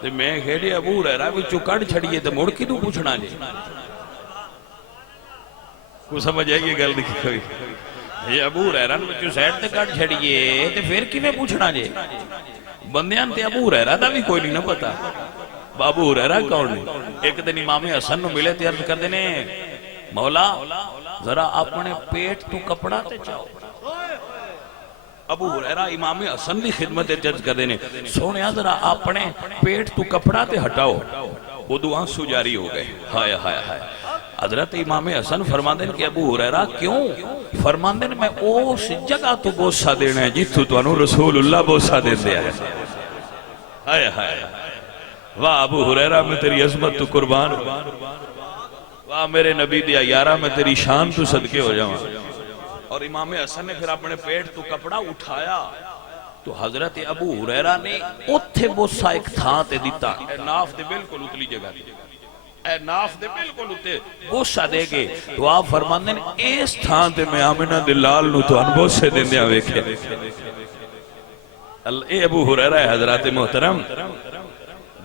تے میں کہہ ابو ہریرہ وچوں کڈ چھڑیے تے مڑ کدوں پوچھنا جی کو سمجھ آئیے گل دی کوئی یہ ابو ہریرہ وچوں سائیڈ تے کڈ چھڑیے تے پھر کیویں پوچھنا جی بندیاں تے ابو ہریرہ دا بھی کوئی نہیں نہ پتا ابو ہریرہ کون نہیں ایک دن امام حسن نو ملے تے عرض کر دینے مولا ذرا اپنے پیٹ تو کپڑا تے چاہو ابو ہریرہ امام حسن دی خدمت عرض کر دینے سونیا ذرا اپنے پیٹ تو کپڑا تے ہٹاؤ وہ دو آنسو جاری ہو گئے ہائے ہائے ہائے حضرت امام حسن فرماندے کہ ابو ہریرہ کیوں فرماندے میں اس جگہ تو بوسہ دینا ہے جتو تو انو رسول اللہ بوسہ دے دیا ہے ہائے ہائے واہ ابو ہریرہ میں تیری عظمت تو قربان واہ میرے نبی دیا یارہ میں تیری شان تو صدقے ہو جاؤں اور امام حسن نے پھر اپنے پیٹ تو کپڑا اٹھایا تو حضرت ابو ہریرہ نے اتھے بوسہ ایک تھان تے دیتا اے ناف دے بالکل اتلی جگہ دی اے ناف دے بالکل اتھے بوسہ دے گے تو آپ فرماندے نے اس تھان تے میں آمنہ دلال نو تو انبوسے دیں دیا ویکھے اے ابو ہریرہ حضرات محترم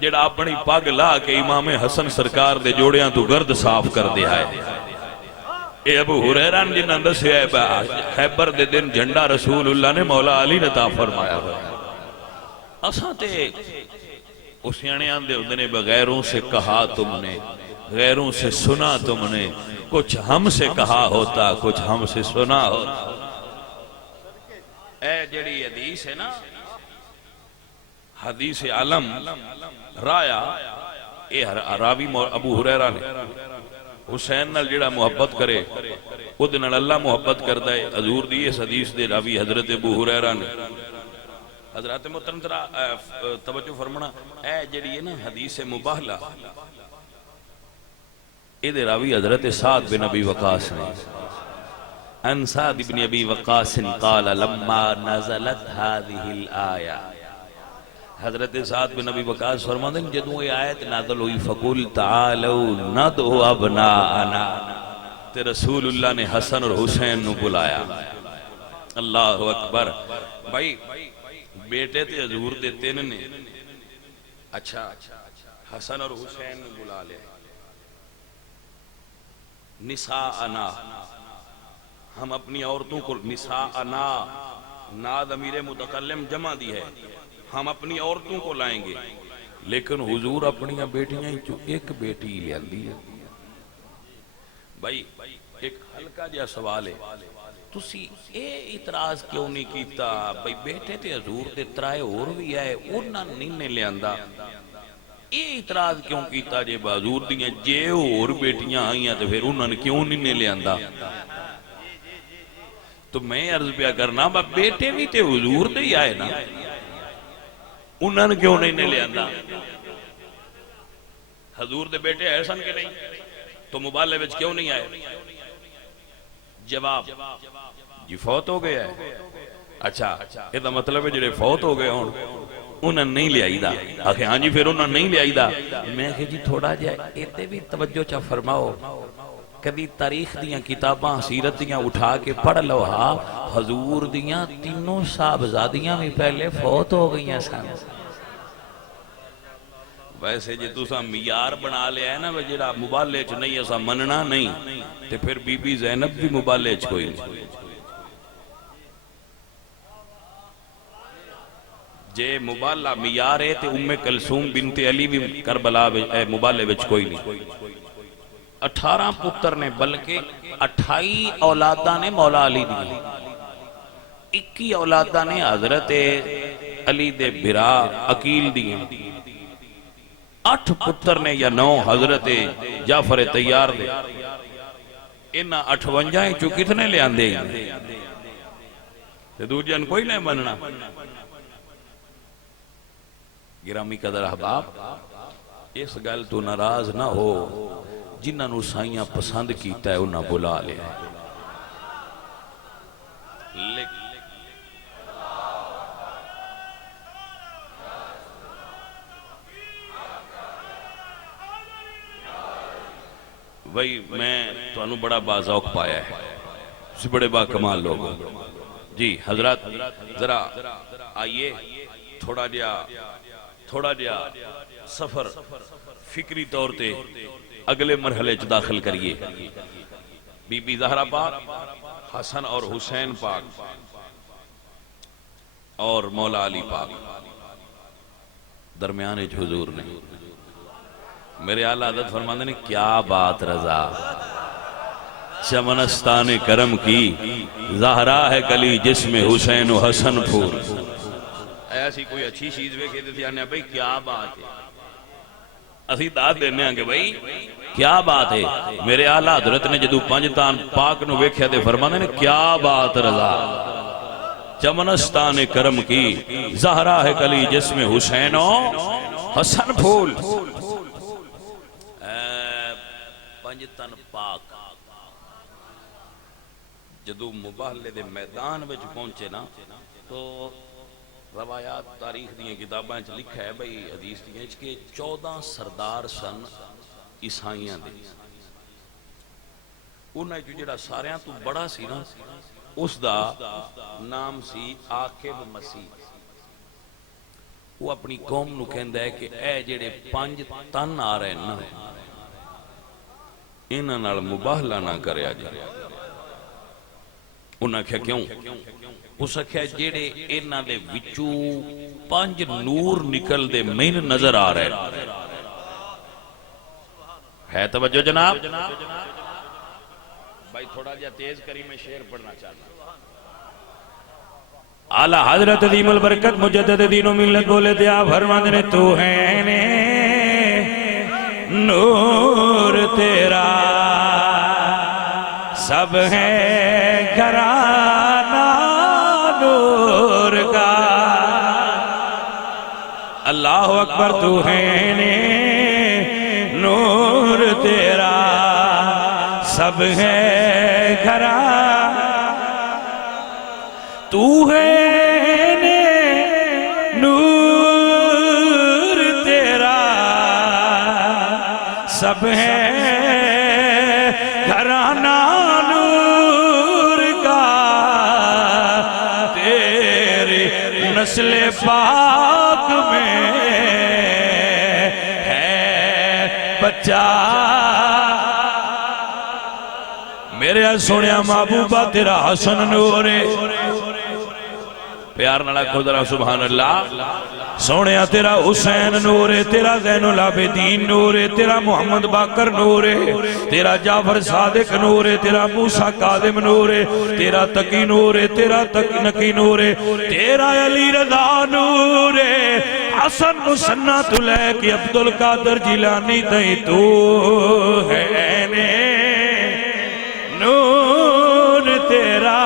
جڑا اپنی پاگ لا کے امام حسن سرکار دے جوڑیاں تو گرد صاف کر دیا ہے اے ابو ہریرہ نے جنہاں دسیا ہے خیبر دے دن جھنڈا رسول اللہ نے مولا علی نتا فرمایا اساں تے اس یعنی آندے ہوندے نے بغیروں سے کہا تم نے غیروں سے سنا تم نے کچھ ہم سے کہا ہوتا کچھ ہم سے سنا ہوتا اے جڑی حدیث ہے نا حدیث علم رایا اے راوی ابو ہریرہ نے حسین نال جڑا محبت کرے خود نال اللہ محبت کردا ہے حضور دی اس حدیث دے راوی حضرت ابو ہریرہ نے حضرات محترم ذرا توجہ فرمانا اے جڑی ہے نا حدیث مباہلہ اے دے راوی حضرت سعد بن ابی وقاص نے ان سعد بن ابی وقاص قال لما نزلت هذه الآیہ حضرت سعد بن ابی وقاص فرماتے ہیں جدوں یہ آیت نازل ہوئی فقل تعالوا ندعو ابناءنا تے رسول اللہ نے حسن اور حسین نو بلایا اللہ اکبر بھائی بیٹے تے حضور دے تین نے اچھا حسن اور حسین نو بلا لے نساءنا ہم اپنی عورتوں کو نساءنا ناد امیر متکلم جمع دی ہے ہم اپنی عورتوں کو لائیں گے لیکن حضور اپنی بیٹیاں جو ایک بیٹی لے لی ہے بھائی ایک ہلکا جا سوال ہے تسی اے اعتراض کیوں نہیں کیتا بھئی بیٹے تے حضور دے ترائے اور بھی آئے انہاں نہیں لے آندہ اے اعتراض کیوں کیتا جے حضور دیاں جے اور بیٹیاں آئیاں تو پھر انہاں نے کیوں نہیں لے آندہ تو میں عرض پیا کرنا بیٹے بھی تے حضور دے ہی آئے نا انہاں نے کیوں نہیں لے آندہ حضور دے بیٹے احسن کے نہیں تو مبالے وچ کیوں نہیں آئے جواب جی فوت ہو گیا ہے اچھا یہ دا مطلب ہے جڑے فوت ہو گئے ہون انہاں نہیں لے آئی دا آخر ہاں جی پھر انہاں نہیں لے آئی دا میں کہ جی تھوڑا جائے ایتے بھی توجہ چاہ فرماؤ کبھی تاریخ دیاں کتاباں سیرت دیاں اٹھا کے پڑھ لو ہاں حضور دیاں تینوں صاحبزادیاں بھی پہلے فوت ہو گئی ہیں سن ویسے جے تسا معیار بنا لیا ہے نا جڑا مبالے چ نہیں ایسا مننا نہیں تے پھر بی بی زینب بھی مبالے چ کوئی نہیں جے مبالہ معیار ہے تے ام کلثوم بنت علی بھی کربلا مبالے وچ کوئی نہیں 18 پتر نے بلکہ 28 اولاداں نے مولا علی دی 21 اولاداں نے حضرت علی دے برا عقیل دی 8 پتر نے یا 9 حضرت جعفر تیار دے انہاں 58 چو کتنے لے آندے تے دوجن کوئی نہیں مننا گرامی قدر احباب اس گل تو ناراض نہ ہو جنہاں نو سائیاں پسند کیتا ہے انہاں بلا لیا بھئی میں تو انہوں بڑا بازوق پایا ہے اسی بڑے با کمال لوگ جی حضرات ذرا آئیے تھوڑا جا سفر فکری طور تے اگلے مرحلے چ داخل کریے بی بی زہرا پاک حسن اور حسین پاک اور مولا علی پاک درمیان حضور نے میرے اعلیٰ حضرت فرماندے نے کیا بات رضا چمنستان کرم کی زہرا ہے کلی جس میں حسین و حسن پھول ایسی کوئی اچھی چیز وے کہتے تھے آنے بھئی کیا بات ہے اسی داد دینے آنگے بھئی کیا بات ہے میرے اعلیٰ حضرت نے جدو پنجتان پاک نو ویکھیا دے فرماندے نے کیا بات رضا چمنستان کرم کی زہرا ہے کلی جس میں حسین و حسن پھول پنجتن پاک جدو مباہلے دے میدان وچ پہنچے نا تو روایات تاریخ دیئے کتابیں لکھا ہے بھئی حدیث دیئے کہ 14 سردار سن عیسائیاں دے انہیں جو جڑا ساریاں تو بڑا سی نا اس دا نام سی عاقب مسیح وہ اپنی قوم نو کہندہ ہے کہ اے جڑے 5 تن آ رہے نا انہاں نال مباہلہ نہ کرے آ جائے انہاں کہا کیوں اس کہا جیڑے انہاں دے وچو 5 نور نکل دے مین نظر آ رہے ہے توجہ جناب بھائی تھوڑا جا تیز کری میں شعر پڑھنا چاہتا اعلیٰ حضرت عظیم البرکت مجدد دین و ملت بولے دیا فرماندے نے تو ہے نور تیرا سب ہے گھرانہ نور کا اللہ اکبر تو ہے نور تیرا سب ہے گھرانہ تو ہے نور تیرا سب ہے گھرانہ نور کا تیری نسل پاک میں ہے بچہ میرے سونیا محبوبہ تیرا حسن نور پیار نالا خدرہ سبحان اللہ سونیا تیرا حسین نور تیرا زین العابدین نور تیرا محمد باقر نور تیرا جعفر صادق نور تیرا موسیٰ قادم نور تیرا تقی نور تیرا نقی نور تیرا علی رضا نور حسن مسنہ تلے کی عبدالقادر جیلانی تئی تو ہے نور تیرا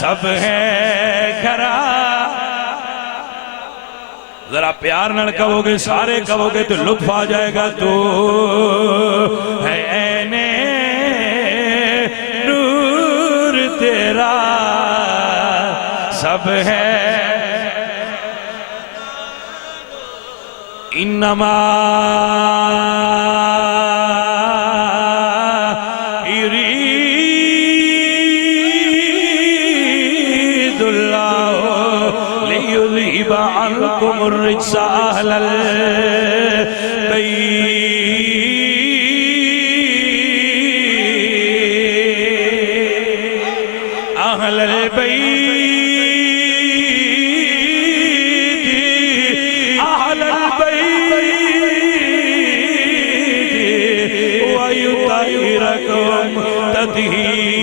سب ہے گھرا ذرا پیار نہ کہو گے سارے کہو گے تو لطف آ جائے گا تو ہے نور تیرا سب ہے انما الرجس أهل البيت أهل البيت أهل البيت ويطهركم تطهيرا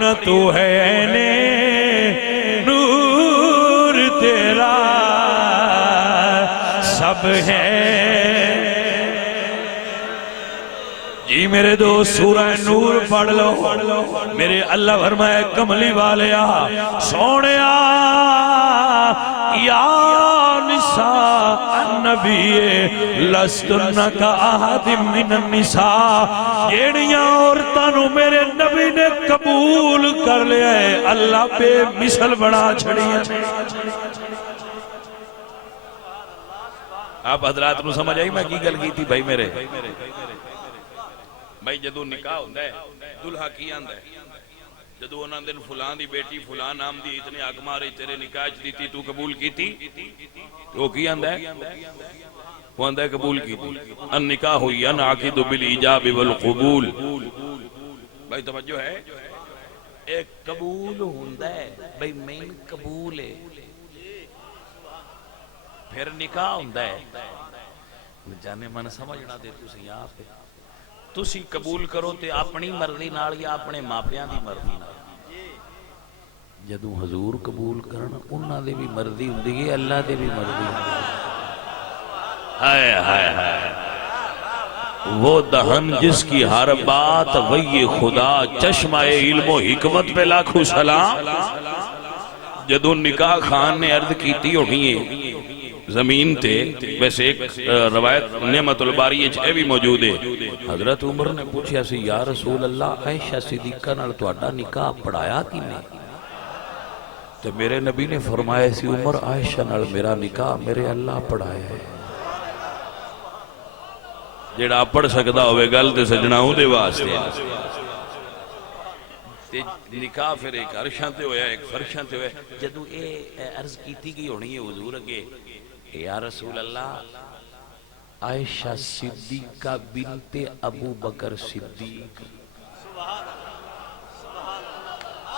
نہ تو ہے نور تیرا ہے جی میرے دوست سورہ نور پڑھ لو میرے اللہ فرمائے کملی والیا سونیا یا نساء النبی لستن کا احد من النساء جیڑیاں عورتوں میرے نبی نے قبول کر لیا ہے اللہ بے مثل بنا چھڑیاں آپ حضرات نو سمجھ آئی میں کی گل کی تھی بھائی میرے بھائی جدو نکاح ہوندہ ہے دلہا کی آندہ ہے جدو انہاں دن فلان دی بیٹی فلان نام دی اتنے حق مارے تیرے نکاح دیتی تو قبول کی تھی تو کی آندہ ہے وہ آندہ ہے قبول کی تھی ان نکاح ہوئی ان عقید بالایجاب والقبول بھائی توجہ ہے ایک قبول ہوندہ ہے بھائی مین قبول ہے پھر نکاح ہوندہ ہے جانے من سمجھنا دے تسی یہاں پہ تسی قبول کرو تے اپنی مرضی نال یا اپنے ماپیاں دی مرضی نال جدوں حضور قبول کرنا انہاں دے بھی مرضی ہوندی ہے اللہ دے بھی مرضی ہوندی ہے ہائے ہائے ہائے وہ دہن جس کی ہر بات وہی خدا چشمہ علم و حکمت پہ لاکھوں سلام جدوں نکاح خان نے عرض کیتی ہونی ہے زمین تے ویسے ایک روایت نعمت الباری اے بھی موجود ہے حضرت عمر نے پوچھا سی یا رسول اللہ عائشہ صدیقہ نال تہاڈا نکاح پڑھایا کی نہیں تو میرے نبی نے فرمایا سی عمر عائشہ نال میرا نکاح میرے اللہ پڑھایا ہے جیڑا پڑھ سکدا ہوئے گل تے سجنا دے واسطے نکاح پھر ایک عرشاں تے ہویا ایک فرشاں تے ہویا جدو اے عرض کیتی گئی ہونی ہے حضور اگے یا رسول اللہ عائشہ صدیقہ بنت ابو بکر صدیق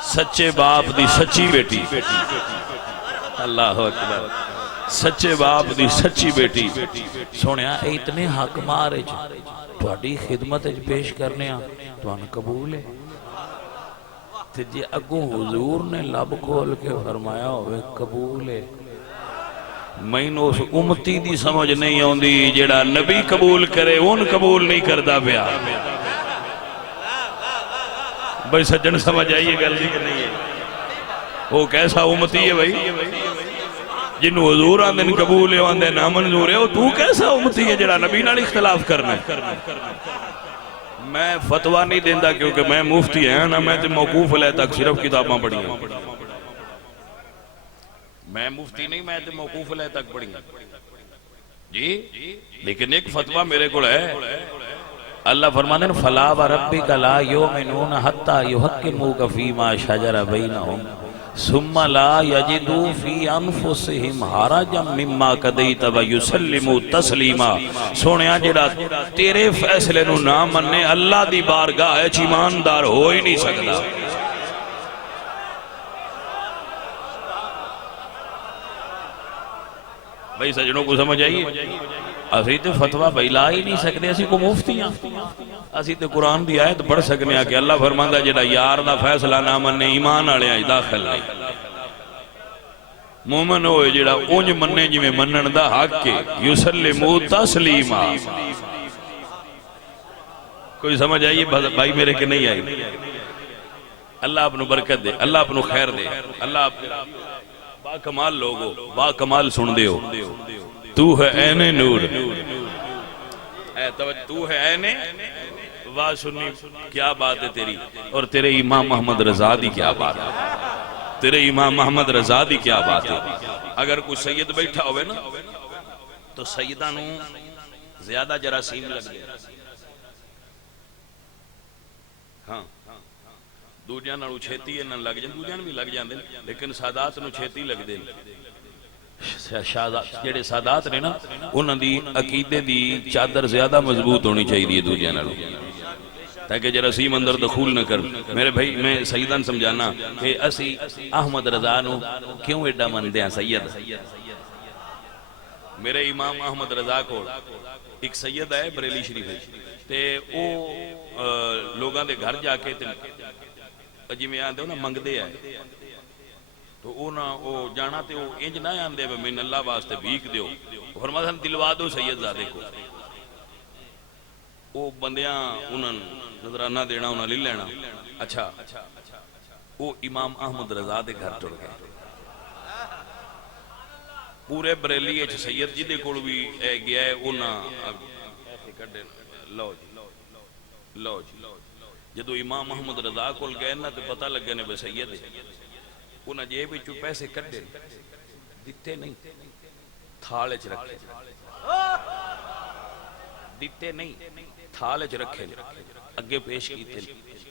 سچے باپ دی سچی بیٹی اللہ اکبر سچے باپ دی سچی بیٹی سونیا اے اتنے حق مارے تہاڈی خدمت وچ پیش کرنے ہاں تہانوں قبول ہے تے جے اگوں حضور نے لب کھول کے فرمایا ہوئے قبول ہے مینوں اس امتی دی سمجھ نہیں آندی جیڑا نبی قبول کرے ان قبول نہیں کردا پیا بھائی سجن سمجھ آئیے گل دی کہ نہیں ہے وہ کیسا امتی ہے بھائی جنہوں حضور آندن قبول ہے آندن نامنظور ہے وہ تو کیسا امتی ہے جیڑا نبی نال اختلاف کرنا ہے میں فتوہ نہیں دیندہ کیونکہ میں مفتی ہیں نا میں تے موقوف علیہ تک صرف کتاباں پڑھی ہیں میں مفتی نہیں میں تے موقوف علیہ تک پڑھی ہیں جی لیکن ایک فتوہ میرے کو ہے اللہ فرمانے فَلَا وَرَبِّكَ لَا يُؤْمِنُونَ حَتَّى يُحَكِّمُوكَ فِي مَا شَجَرَ بَيْنَهُمْ ثُمَّ لَا يَجِدُوا فِي أَنفُسِهِمْ حَرَجًا مِمَّا قَضَيْتَ وَيُسَلِّمُوا تَسْلِيمًا سونیا جڑا تیرے فیصلے نو نہ مننے اللہ دی بارگاہ ہے ایماندار ہو ہی نہیں سکتا بھائی سجنوں کو سمجھ آئیے اسی تے فتوہ بھائی لا ہی نہیں سکتے اسی کو مفتی ہیں اسی تے قرآن دی آیت پڑھ سکنے ہیں کہ اللہ فرماندہ جڑا یار دا فیصلہ نہ مننے ایمان آلے آج داخل نہیں مومن ہوئے جڑا اونج مننے جی میں منن دا حق کے یسلمو تسلیما کوئی سمجھ آئیے بھائی میرے کے نہیں آئی اللہ اپنو برکت دے اللہ اپنو خیر دے اللہ اپنو با کمال لوگو با کمال سن دے ہو تو ہے این نور تو ہے این واہ سنی کیا بات ہے تیری اور تیرے امام محمد رضا دی کیا بات ہے تیرے امام محمد رضا دی کیا بات ہے اگر کوئی سید بیٹھا ہوئے نا تو سیدہ نو زیادہ جراثیم لگ گئے ہاں دوجیاں نو چھیتی ہے نہ لگ جائیں دوجیاں بھی لگ جائیں لیکن سادات نو چھیتی لگ دے جیڑے سادات نے نا انہاں دی عقیدے دی چادر زیادہ مضبوط ہونی چاہیے دی دوجیاں نو تاکہ جراثیم اندر دخول نہ کر میرے بھائی میں سیدان سمجھانا کہ اسی احمد رضا نو کیوں ایڈا مندے ہیں سید میرے امام احمد رضا کو ایک سید ہے بریلی شریف تے او لوگاں دے گھر جا کے جی میں آندے ہو نا منگ دے آئے تو او جانا تے او انج نہ آندے میں اللہ واسطے بھیک دیو، فرمایا دلوا دو سید زادے کو، او بندیاں انہاں نظرانہ دینا انہاں لے لینا. اچھا او امام احمد رضا دے گھر ٹر گئے. پورے بریلی اچ سید جی دے کول بھی گیا ہے انہاں ایسے کڈے لو جی جدو امام محمد رضا کول گئے نا تو پتہ لگے نے بے سید انہاں جیب وچوں پیسے کڈے دتے نہیں تھال وچ رکھے دتے نہیں تھال وچ رکھے اگے پیش کیتے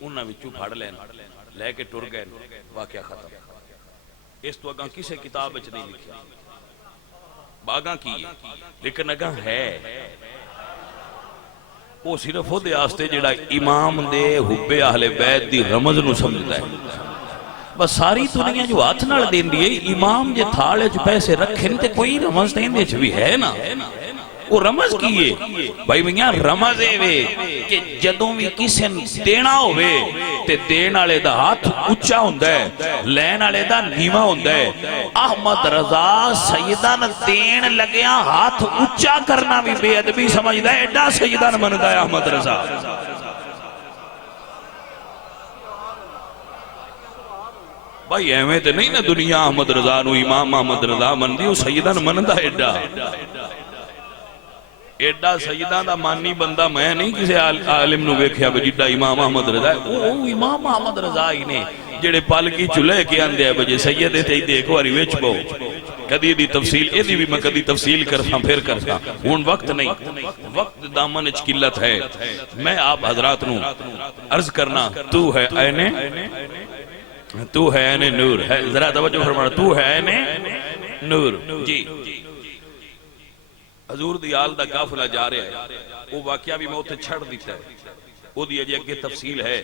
انہاں وچوں پھڑ لین لے کے ٹر گئے. واقعہ ختم. اس تو اگاں کسے کتاب وچ نہیں لکھیا باغاں کی لیکن اگاں ہے وہ صرف وہ دے آستے جڑا امام دے حب اہل بیت دی رمز نو سمجھتا ہے. بس ساری دنیا جو ہاتھ نال دین دی امام جے تھالے جو پیسے رکھیں تے کوئی رمز دین دے بھی ہے نا. وہ رمز کیے بھائی میاں رمز اے وے کہ جدوں بھی کسے دینا ہوئے تے دین والے دا ہاتھ اونچا ہوندا ہے لین والے دا نیواں ہوندا ہے. احمد رضا سیدان دین لگیا ہاتھ اونچا کرنا بھی بے ادبی سمجھدا ہے. ایڈا سیدان مندا ہے احمد رضا. بھائی ایویں تے نہیں نا دنیا احمد رضا نو امام احمد رضا من دی سیدان مندا ایڈا ایڈا سیدان دا مانی بندہ میں نہیں کسی عالم نو ویکھیا جڈا امام احمد رضا ہے. او امام احمد رضا ہی نے جڑے پالکی چلے کے آندے ہیں بجے سید تے دیکھو واری وچ بو کدی دی تفصیل ایدی بھی میں کدی تفصیل کرتا پھر کرتا ہون وقت نہیں وقت دامن اچ قلت ہے. میں آپ حضرات نو عرض کرنا تو ہے اینے تو ہے اینے نور ہے ذرا توجہ فرمانا تو ہے اینے نور. جی حضور دی آل دا قافلہ جا رہا ہے وہ واقعہ بھی میں اتنے چھڑ دیتا ہے وہ دی اجے اگے تفصیل ہے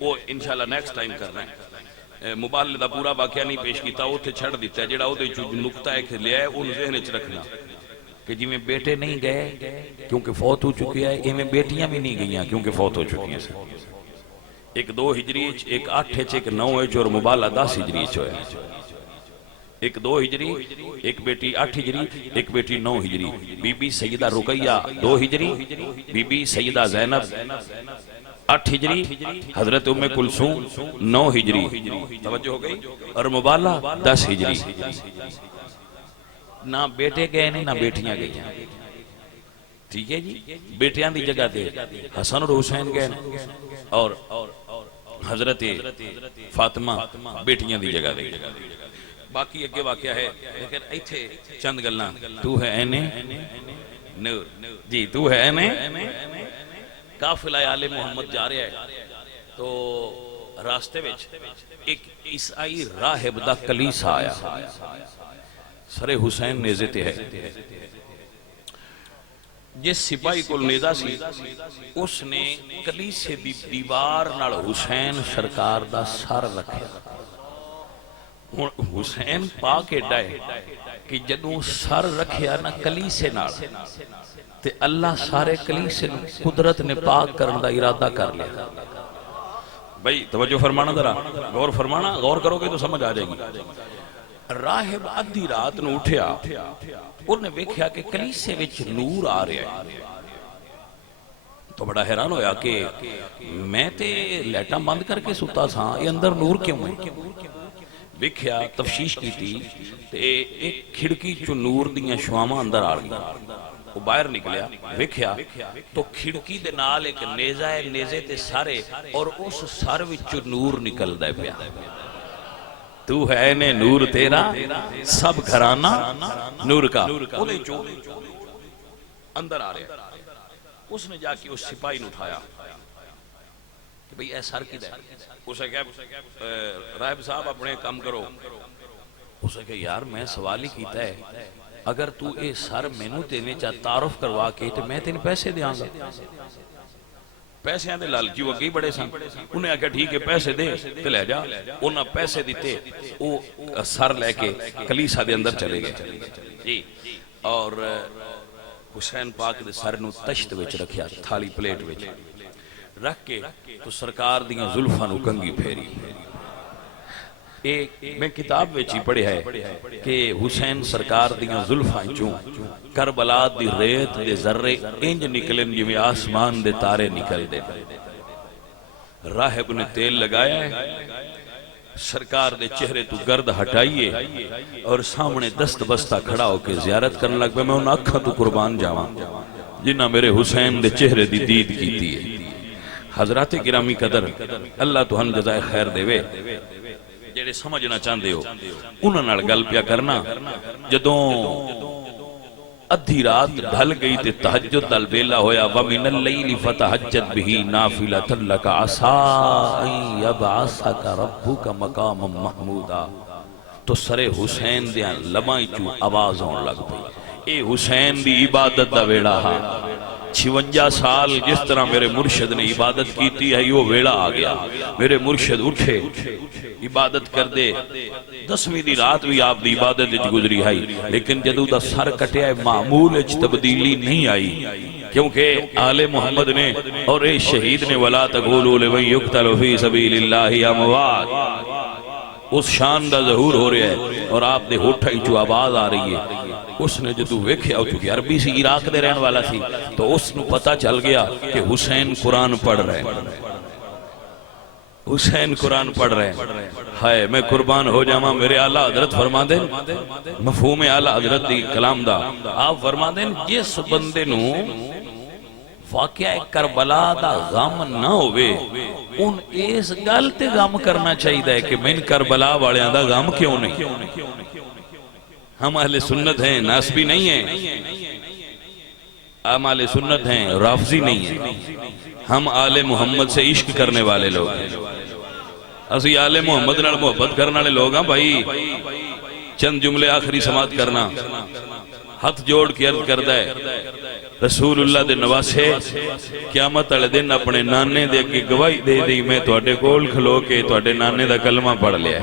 وہ انشاءاللہ نیکسٹ ٹائم کرنا ہے. موبائل دا پورا واقعہ نہیں پیش کیتا وہ اتنے چھڑ دیتا ہے جڑا وہ نکتہ ایک لیا ہے ان ذہن وچ رکھنا کہ جی میں بیٹے نہیں گئے کیونکہ فوت ہو چکے ہیں ایویں بیٹیاں بھی نہیں گئیاں کیونکہ فوت ہو چکی ہیں. ایک 2 ہجری ایک 8 ایک 9 اور مبالہ 10 ہجری ہوئے. ایک 2 ہجری ایک بیٹی 8 ہجری ایک بیٹی 9 ہجری. بی بی سیدہ رقیہ 2 ہجری بی بی سیدہ زینب 8 ہجری حضرت ام کلثوم 9 ہجری. توجہ ہو گئی. اور مبالہ 10 ہجری. نہ بیٹے گئے نہ بیٹیاں گئی. ٹھیک ہے جی. بیٹیاں دی جگہ دے حسن اور حسین گئے اور حضرت فاطمہ بیٹیاں دی جگہ دے. باقی اگے واقعہ ہے لیکن ایتھے چند گلاں تو ہے اینے نور. جی تو ہے اینے قافلہ آل محمد جا رہا ہے تو راستے وچ ایک عیسائی راہب دا کلیسا آیا سر حسین نیزے تے ہے. جس سپاہی کو نیزہ سی اس نے کلیسے دی دیوار نال حسین سرکار دا سر رکھے. حسین پاک ایڈا ہے کہ جدوں سر رکھیا نا کلیسے نال تے اللہ سارے کلیسے قدرت نے پاک کرن دا ارادہ کر لیا. بھئی توجہ فرمانا ذرا غور فرمانا غور کرو گے تو سمجھ آ جائے گی. راہب آدھی رات نو اٹھیا انہوں نے ویکھیا کہ کلیسے وچ نور آ رہا ہے تو بڑا حیران ہویا کہ میں تے لیٹاں بند کر کے ستا تھا یہ اندر نور کیوں ہے. ویکھیا تفشیش کی تھی تے ایک کھڑکی چو نور دیاں شواما اندر آ گئی. وہ باہر نکلیا ویکھیا تو کھڑکی دے نال ایک نیزہ ہے نیزے تے سارے اور اس سر وچ نور نکل دے پیا. تو ہے نے نور تیرا سب گھرانہ نور کا. اندر آ رہے اس نے جا کے اس سپاہی نے اٹھایا کہ بھئی اے سر کی دے. اسے کہا راہب صاحب اپنے کام کرو. اسے کہا یار میں سوال ہی کیتا ہے اگر تو اے سر مینوں دینے چاہ تعارف کروا کے تو میں تین پیسے دیاں گا. پیسے آنے لالچی وہ اگئی بڑے سن. انہیں آکھا ٹھیک ہے پیسے دے تو لے جا. انہاں پیسے دیتے وہ سر لے کے کلیسا دے اندر چلے گئے. جی اور حسین پاک دے سر نو تشت وچ رکھیا تھالی پلیٹ وچ رکھ کے تو سرکار دیاں زلفاں نو کنگھی پھیری ایک میں کتاب وچ ہی پڑھیا ہے کہ حسین سرکار دیاں زلفاں چوں کربلا دی ریت دے ذرے انج نکلن جویں آسمان دے تارے نکل دے. راہب نے تیل لگایا ہے، سرکار دے چہرے تو گرد ہٹائیے اور سامنے دست بستہ کھڑا ہو کے زیارت کرنے لگ پہ. میں ان آنکھاں تو قربان جاواں جنہ میرے حسین دے چہرے دی دید کیتی ہے. حضرات گرامی قدر، اللہ تو ہم جزائے خیر دے وے. جڑے سمجھنا چاہندے ہو انہاں نال گل پیا کرنا. جدوں ادھی رات ڈھل گئی تے تہجد دا ویلا ہویا، وَمِنَ اللَّيْلِ فَتَهَجَّدْ بِهِ نَافِلَةً لَكَ عَسَىٰ أَن يَبْعَثَكَ رَبُّكَ مَقَامًا مَحْمُودًا. تو سر حسین دیاں لباں چوں آواز آن لگ پئی. اے حسین دی عبادت دا ویڑا ہا. 56 سال جس طرح میرے مرشد نے عبادت کیتی ہے یہ ویڑا آ گیا. میرے مرشد اٹھے عبادت کر دے. 10ویں دی رات بھی آپ دی عبادت وچ گزری ہے، لیکن جدوں دا سر کٹیا ہے معمول وچ تبدیلی نہیں آئی، کیونکہ آل محمد نے اور اے شہید نے وَلَا تَقُولُوا لِمَن يُقْتَلُ فِي سَبِيلِ اللَّهِ أَمْوَاتٌ اس شان دا ظہور ہو رہا ہے اور آپ دے ہوٹھاں چوں آواز آ رہی ہے. اس نے جدو ویکھیا، چونکہ عربی سی عراق دے رہن والا تھی، تو اس نے پتہ چل گیا کہ حسین قرآن پڑھ رہے ہیں. حسین قرآن پڑھ رہے ہیں. ہائے میں قربان ہو جاواں. میرے اعلیٰ حضرت فرما دیں مفہوم اعلیٰ حضرت دی کلام دا، آپ فرما دیں جس بندے نو واقعہ کربلا دا غم نہ ہوئے ان اس گل تے غم کرنا چاہیے کہ میں کربلا والیاں دا غم کیوں نہیں. ہم اہل سنت ہیں، ناسبی نہیں ہیں. ہم اہل سنت ہیں، رافضی نہیں ہیں. ہم آل محمد سے عشق کرنے والے لوگ ہیں. اسی آل محمد نال محبت کرنے والے لوگ ہیں. بھائی چند جملے آخری سماعت کرنا. ہاتھ جوڑ کے عرض کردہ ہے رسول اللہ دے نواسے قیامت والے دن اپنے نانے دے کے گواہی دے دی میں تواڈے کول کھلو کے تواڈے نانے دا کلمہ پڑھ لیا.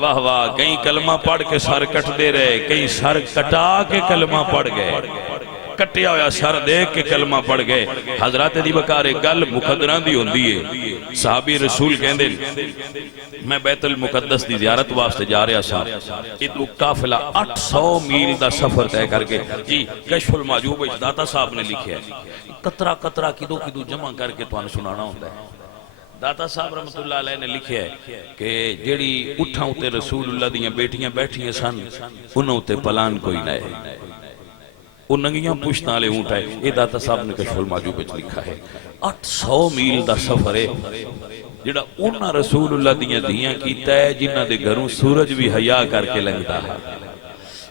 واہ واہ. کئی کلمہ پڑھ کے سر کٹ دے رہے، کئی سر کٹا کے کلمہ پڑھ گئے، کٹیا ہویا سر دیکھ کے کلمہ پڑھ گئے. حضرات دی بکارے گل مقدرہ دی ہوندی ہے. صحابی رسول کہندے میں بیت المقدس دی زیارت واسطے جا رہا سا. ادو قافلہ 800 میل دا سفر طے کر کے. جی کشف المعجوب داتا صاحب نے لکھا ہے، قطرہ قطرہ کدو جمع کر کے تو سنانا ہوتا ہے. داتا صاحب رحمت اللہ علیہ نے لکھا ہے کہ جیڑی اٹھاں تے رسول اللہ دیاں بیٹیاں بیٹھیاں سن انہوں تے پلان کوئی نہ ہے، ان ننگیاں پوچھتاں لے اونٹ ہے. یہ داتا صاحب نے کشف المعجوب وچ لکھا ہے. 800 میل دا سفر ہے جڑا انہاں رسول اللہ دیاں دیاں کیتا ہے جنہاں دے گھروں سورج بھی حیا کر کے لنگتا ہے،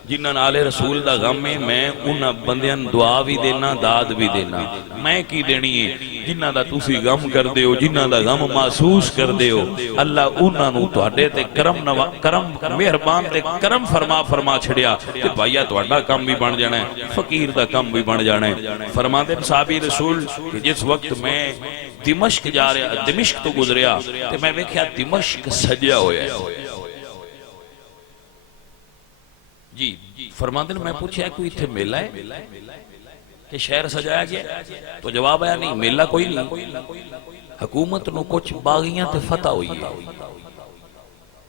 جنہاں نال رسول دا غم ہے. میں انہاں بندیاں دعا بھی دینا، داد بھی دینا. میں کی دینی ہے جنہاں دا تسی غم کر دے ہو، جنہاں دا غم محسوس کر دے ہو. اللہ انہاں نو تواڈے تے کرم مہربان تے کرم فرما چھڑیا تے بھائیا تواڈا کم بھی بن جانا ہے، فقیر دا کم بھی بن جانا ہے. فرماندے صحابی رسول کہ جس وقت میں دمشق جا رہا، دمشق تو گزریا تے میں ویکھیا دمشق سجیا ہویا ہے. جی فرماندے میں پوچھا ہے کوئی تھے میلہ ہے کہ شہر سجایا گیا؟ تو جواب آیا نہیں، میلہ کوئی نہیں. حکومت نو کچھ باغیاں تے فتح ہوئی ہے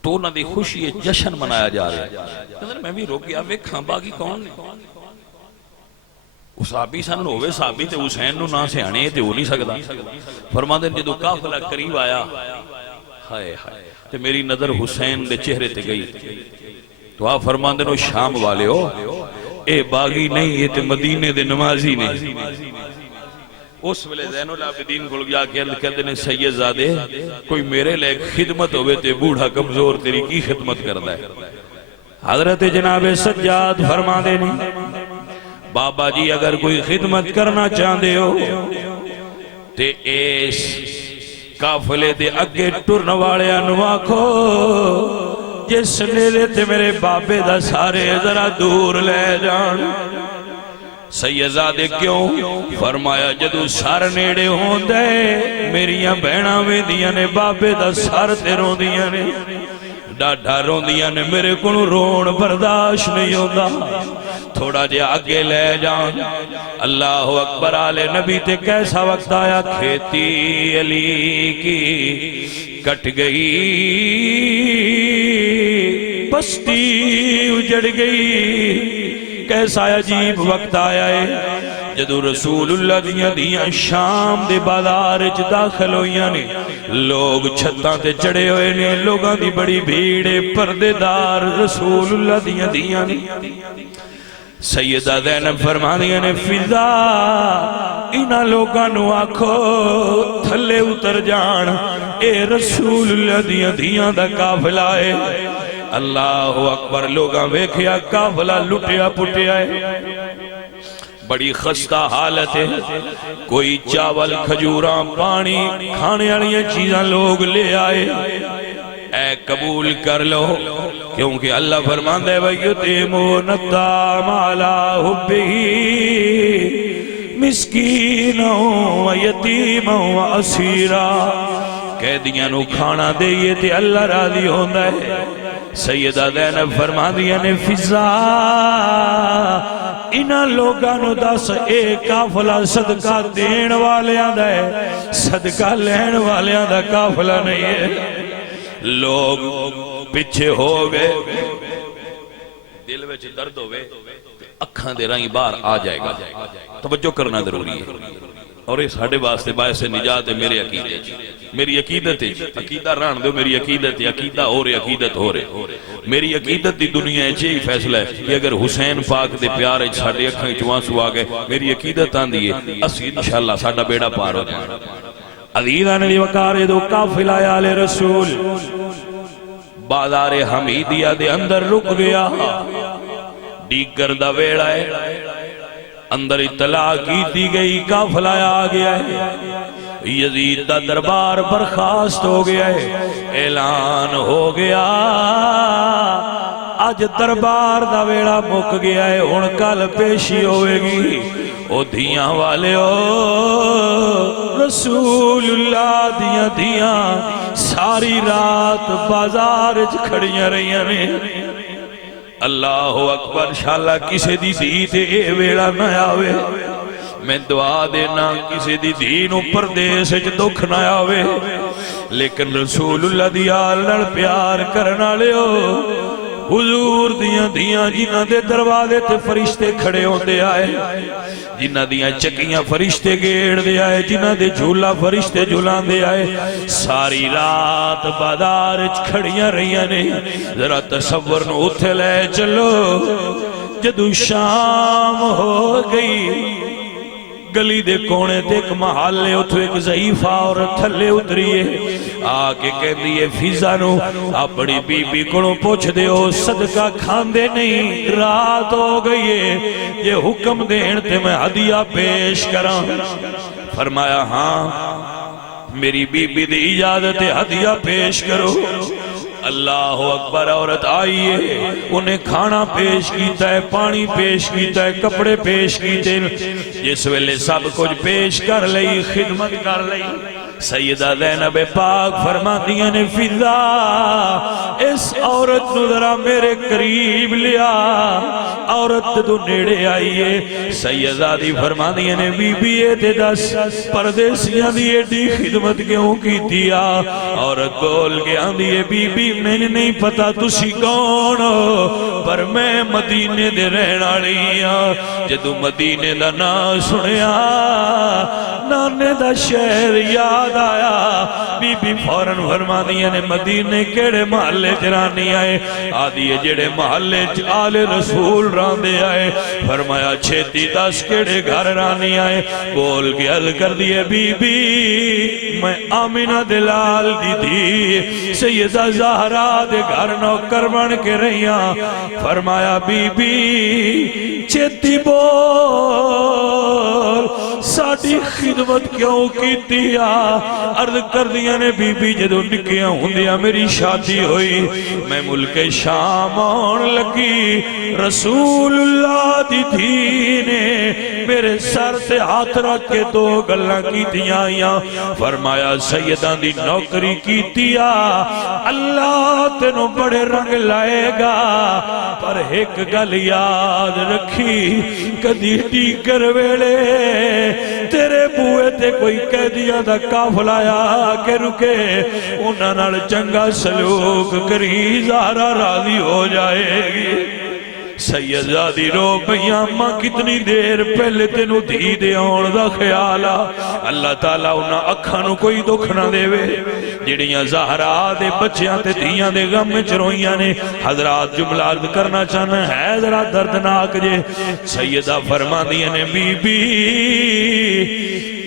تو نہ دی خوشی جشن منایا جا رہا ہے. میں بھی روک گیا ویکھاں باغی کون نے. صحابی سن ہوئے صحابی تے حسین نو نہ سیانے تے ہو نہیں سکدا. فرماندے جدوں قافلہ قریب آیا ہائے ہائے تے میری نظر حسین دے چہرے تے گئی تو آپ فرماندے نو شام والے ہو اے باغی نہیں یہ تے مدینے دے نمازی نہیں. اس ویلے زین العابدین کھل گیا کہ کہتے ہیں سید زادے کوئی میرے لئے خدمت ہوئے تے بوڑھا کمزور تیری کی خدمت کردہ ہے. حضرت جناب سجاد فرما دے نہیں بابا جی اگر کوئی خدمت کرنا چاہندے ہو تے ایس قافلے دے اگے ٹرن والے انواکھو جس نیلے تے میرے بابے دا سارے ذرا دور لے جان. سیدزادے کیوں؟ فرمایا جدو سر نیڑے ہون دے میریاں بہناں میں دیاں نے بابے دا سر تے رون دیاں نے ڈاڈھا رون دیاں نے میرے کنو رون برداشت نہیں ہوندہ. تھوڑا جے آگے لے جان اللہ اکبر آلے نبی تے کیسا وقت آیا کھیتی علی کی کٹ گئی بستی اجڑ گئی کیسا عجیب وقت آیا ہے جدو رسول اللہ دیاں شام دے بازار وچ داخل ہوئیاں نے لوگ چھتاں تے چڑھے ہوئے نے لوگاں دی بڑی بھیڑ پردے دار رسول اللہ دیاں نے سیدہ زینب فرمانیاں نے فضا انہاں لوگاں نو آکھو تھلے اتر جان اے رسول اللہ دیاں دا قافلہ ہے اللہ اکبر لوگاں ویکھیا قافلہ لٹیا پٹیا ہے بڑی خستہ حالت ہے کوئی چاول کھجوراں پانی کھانے والیاں چیزاں لوگ لے آئے اے قبول کر لو کیونکہ اللہ فرماندا ہے وَيُطْعِمُونَ الطَّعَامَ عَلَىٰ حُبِّهِ مِسْكِينًا وَيَتِيمًا وَأَسِيرًا قیدیاں نو کھانا دئیے تے اللہ راضی ہوندا ہے سیدہ زینب فرماندیاں نے فضا انہاں لوگاں نو دس اے قافلہ صدقہ دین والیاں دا ہے صدقہ لین والیاں دا قافلہ نہیں ہے لوگ پیچھے ہو گئے دل وچ درد ہوئے اکھاں دے رائیں باہر آ جائے گا توجہ کرنا ضروری ہے اور یہ ساڑھے واسطے باعث نجات ہے میرے عقیدے میری عقیدت ہے عقیدہ ران دو میری عقیدت ہے عقیدہ ہو رہے عقیدت ہو رہے میری عقیدت دی دنیا ہے چاہی فیصلہ ہے کہ اگر حسین پاک دے پیار ہے ساڑھے اکھاں چوانسو آگئے میری عقیدت آن دیئے اسی انشاءاللہ ساڑھا بیڑا پار ہو جائے عزیزان علی وقار دو قافلہ آل رسول بازار حمیدیہ دے اندر رک گیا ڈیگر دا ویڑا ہے اندر اطلاع کی دی گئی قافلہ آ گیا ہے یزید دا دربار برخاست ہو گیا ہے اعلان ہو گیا آج دربار دا ویڑا مک گیا ہے ان کل پیشی ہوئے گی او دھیاں والے او رسول اللہ دیاں ساری رات بازار کھڑیاں رہیاں نے اللہ اکبر شاءاللہ کسی دی تے اے ویڑا نہ آوے میں دعا دینا کسی دی دین پردیس وچ دکھ نہ آوے لیکن رسول اللہ دیال نال پیار کرنا لیو حضور دیاں جنہ دے دروازے تے فرشتے کھڑے ہوندے آئے جنہ دیاں چکیاں فرشتے گیڑ دے آئے جنہ دے جھولا فرشتے جھولان دے آئے ساری رات بازار کھڑیاں رہیاں نے ذرا تصور نو اتھے لے چلو جدو شام ہو گئی گلی دے کونے تے ایک محلے اتھو ایک ضعیفہ اور تھلے اتریے آکے کہہ دیئے فضا نو اپنی بی بی کنو پوچھ دے ہو صدقہ کھان دے نہیں رات ہو گئی ہے یہ حکم دین تے میں ہدیہ پیش کروں فرمایا ہاں میری بی بی دی اجازت ہدیہ پیش کرو اللہ اکبر عورت آئیے انہیں کھانا پیش کیتا ہے پانی پیش کیتا ہے کپڑے پیش کیتے جس ویلے سب کچھ پیش کر لئی خدمت کر لئی سیدہ زینب پاک فرماندیاں نے فضا اس عورت نو ذرا میرے قریب لیا عورت تو نیڑے آئیے سیدہ دی فرماندیاں نے بی بی تے دس پردیسیاں دی ایڈی خدمت کیوں کی دیا عورت بول کے آن دیئے بی بی میں نے نہیں پتا تسی کون ہو پر میں مدینے دے رہنا لیا جدو مدینے دا نا سنیا نانے دا شہر یاد آیا بی بی فوراں فرماندیاں نے مدینے کیڑے محلے جرانی آئے آدھیے جڑے محلے آل رسول راندے آئے فرمایا چھیتی دس کیڑے گھر رانی آئے بول کے عرض کر دیئے بی بی میں آمینہ دلال دی دی سیدہ زہرا دے گھر نوکر بن کے رہیاں فرمایا بی بی چھیتی بول ساڑی خدمت کیوں کی دیا عرض کر دیا نے بی بی جدو نکیاں ہوندیا میری شادی ہوئی میں ملک شام آن لگی رسول اللہ دی دھینے میرے سر سے ہاتھ رکھ کے دو گلہ کی دیا فرمایا سیدہ دی نوکری کی دیا اللہ تینوں بڑے رنگ لائے گا پر ایک گل یاد رکھی کدی ٹیکر ویلے تیرے بوئے تے کوئی قیدیاں دا قافلہ آیا کہ رکے انہاں نال چنگا سلوک کری زہرا راضی ہو جائے گی سیدزادی رو پئیاں ماں کتنی دیر پہلے تینو دھی دے آن دا خیالا اللہ تعالیٰ انہاں اکھاں نو کوئی دکھ نہ دے وے جڑیاں زہرا دے بچیاں تے دھیاں دے غم میں چروئیاں نے حضرات جملہ عرض کرنا چاہنا ہے ذرا دردناک جے سیدہ فرما دیا نے بی بی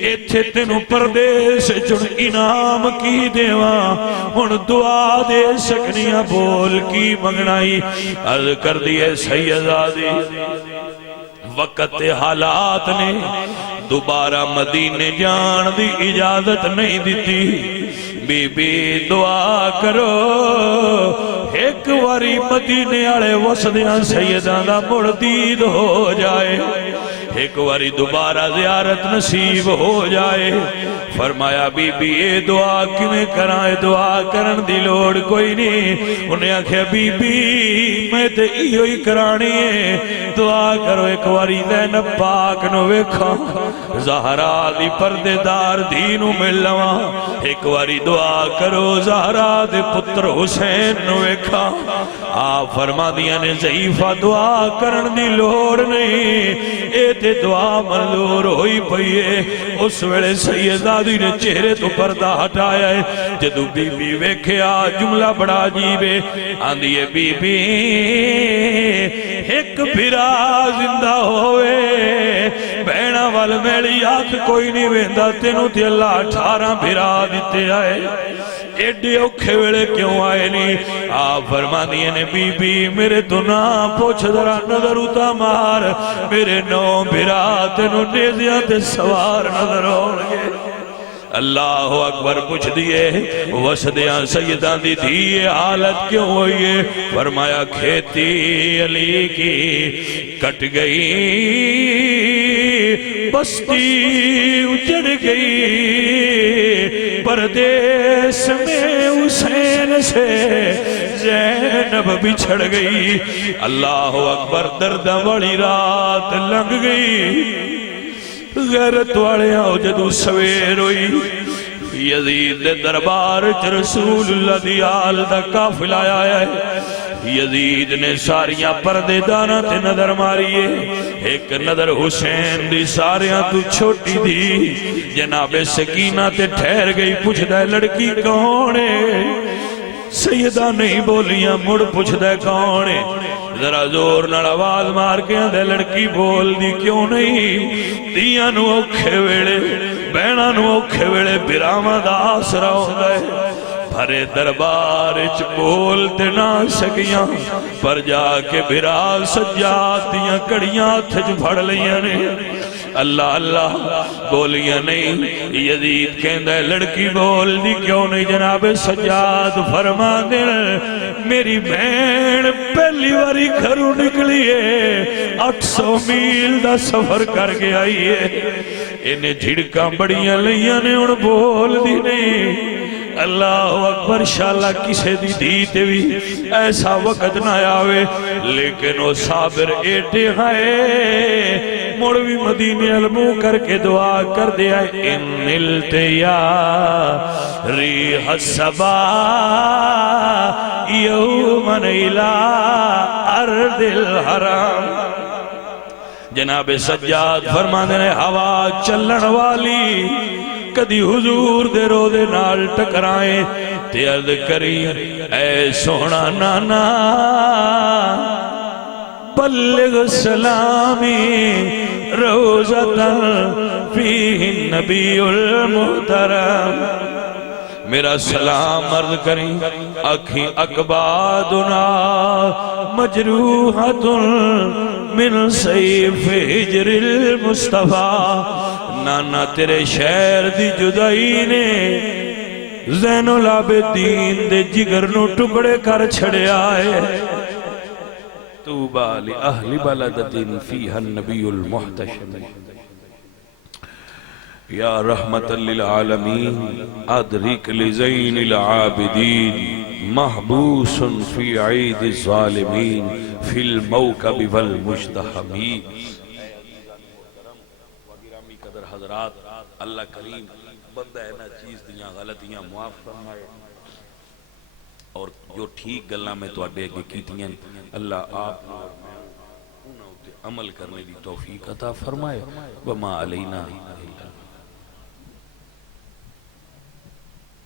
ایتھے تینو پردیس چن انعام کی دیواں ہن دعا دے سکنیاں بول کی منگنائی عرض کر دیئے سیدزادی وقت حالات نے دوبارہ مدینے جان دی اجازت نہیں دیتی بی بی دعا کرو ایک واری مدینے آڑے وسدیاں سیداں دا مردید ہو جائے ایک واری دوبارہ زیارت نصیب ہو جائے فرمایا بی بی اے دعا کیویں کرائے دعا کرن دی لوڑ کوئی نہیں انہیں آکھیا بی بی میں تے ایو ہی کرانی ہے دعا کرو ایک واری زینب پاک نو ویکھا زہرا دی پردے دار دینو مل لواں ایک واری دعا کرو زہرا دے پتر حسین نو ویکھا آپ فرما دیا نے ضعیفہ دعا کرن دی لوڑ نہیں اے تے دعا منظور ہوئی پئیے اس ویلے سیدزادی نے چہرے تو پردہ ہٹایا ہے جدو بی بی ویکھیا جملہ بڑا عجیبے آندھیے بی بی ایک بھرا زندہ ہوئے بہنا وال میلی آنکھ کوئی نہیں ویندہ تینوں تے اللہ 18 بھرا دیتے آئے ایڈے اوکھے ویلے کیوں آئے نہیں آپ فرما دیئے نے بی بی میرے تو نہ پوچھ ذرا نظر اتا مار میرے 9 بھرا تینوں نیزیاں تے سوار نظر ہونگے اللہ اکبر پوچھ دیئے وسدیاں سیدان دی دیئے حالت کیوں ہوئیے فرمایا کھیتی علی کی کٹ گئی بستی اجڑ گئی پردیس میں حسین سے زینب بچھڑ گئی اللہ اکبر دردہ بڑی رات لنگ گئی غیرت والے آؤ جدو سویر ہوئی یزید دے دربار چ رسول اللہ دی آل دا قافلہ آیا ہے یزید نے ساریاں پردے دانا تے نظر ماریے ایک نظر حسین دی ساریاں تو چھوٹی دی جناب سکینہ تے ٹھہر گئی پوچھ دے لڑکی کون ہے سیدہ نہیں بولیاں مڑ پوچھ دے کون ہے ذرا زور نال آواز مار کے آندے لڑکی بول دی کیوں نہیں دیاں نو اوکھے ویڑے بہنا نو اوکھے ویڑے براما دا آسرا ہوندہ ہے بھرے دربار اچ بولتے نہ سکیاں پر جا کے بھرا سجاد دیاں کڑیاں تھج پھڑ لیاں نے اللہ اللہ بولیاں نہیں یزید کہندہ لڑکی بول دی کیوں نہیں جناب سجاد فرما دے میری بہن پہلی واری گھروں نکلی ہے 800 میل دا سفر کر کے آئی ہے انہیں جھڑکاں بڑیاں لیاں نے ان بول دی نہیں اللہ اکبر شاءاللہ کسے دی دیتے بھی ایسا وقت نہ آوے لیکن وہ صابر ایٹے ہائے موڑوی مدینے علمو کر کے دعا کر دیا ان التیا ریح السبا یومن الى ارض الحرام جناب سجاد فرما دینے ہوا چلن والی کدی حضور دے رو دے نال ٹکرائیں تے عرض کری اے سونا نانا بلغ سلامی روزتاً فیہ النبی المحترم میرا سلام عرض کریں اکھیں اکبادنا مجروحت من سیف ہجر المصطفیٰ نانا تیرے شہر دی جدائی نے زین العابدین دے جگر نو ٹکڑے کر چھڑے آئے توبہ لأہل بلدت فیہا النبی المحتشم یا رحمت للعالمین ادرک لزین العابدین محبوس فی عید الظالمین فی الموکب والمجتحمی. گرامی قدر حضرات، اللہ کریم بندہ ہے نا چیز دیاں غلطیاں معاف فرمائے اور جو ٹھیک گلاں میں تو اڈے اگے کیتیاں اللہ آپ عمل کرنے کی توفیق عطا فرمائے. وما علینا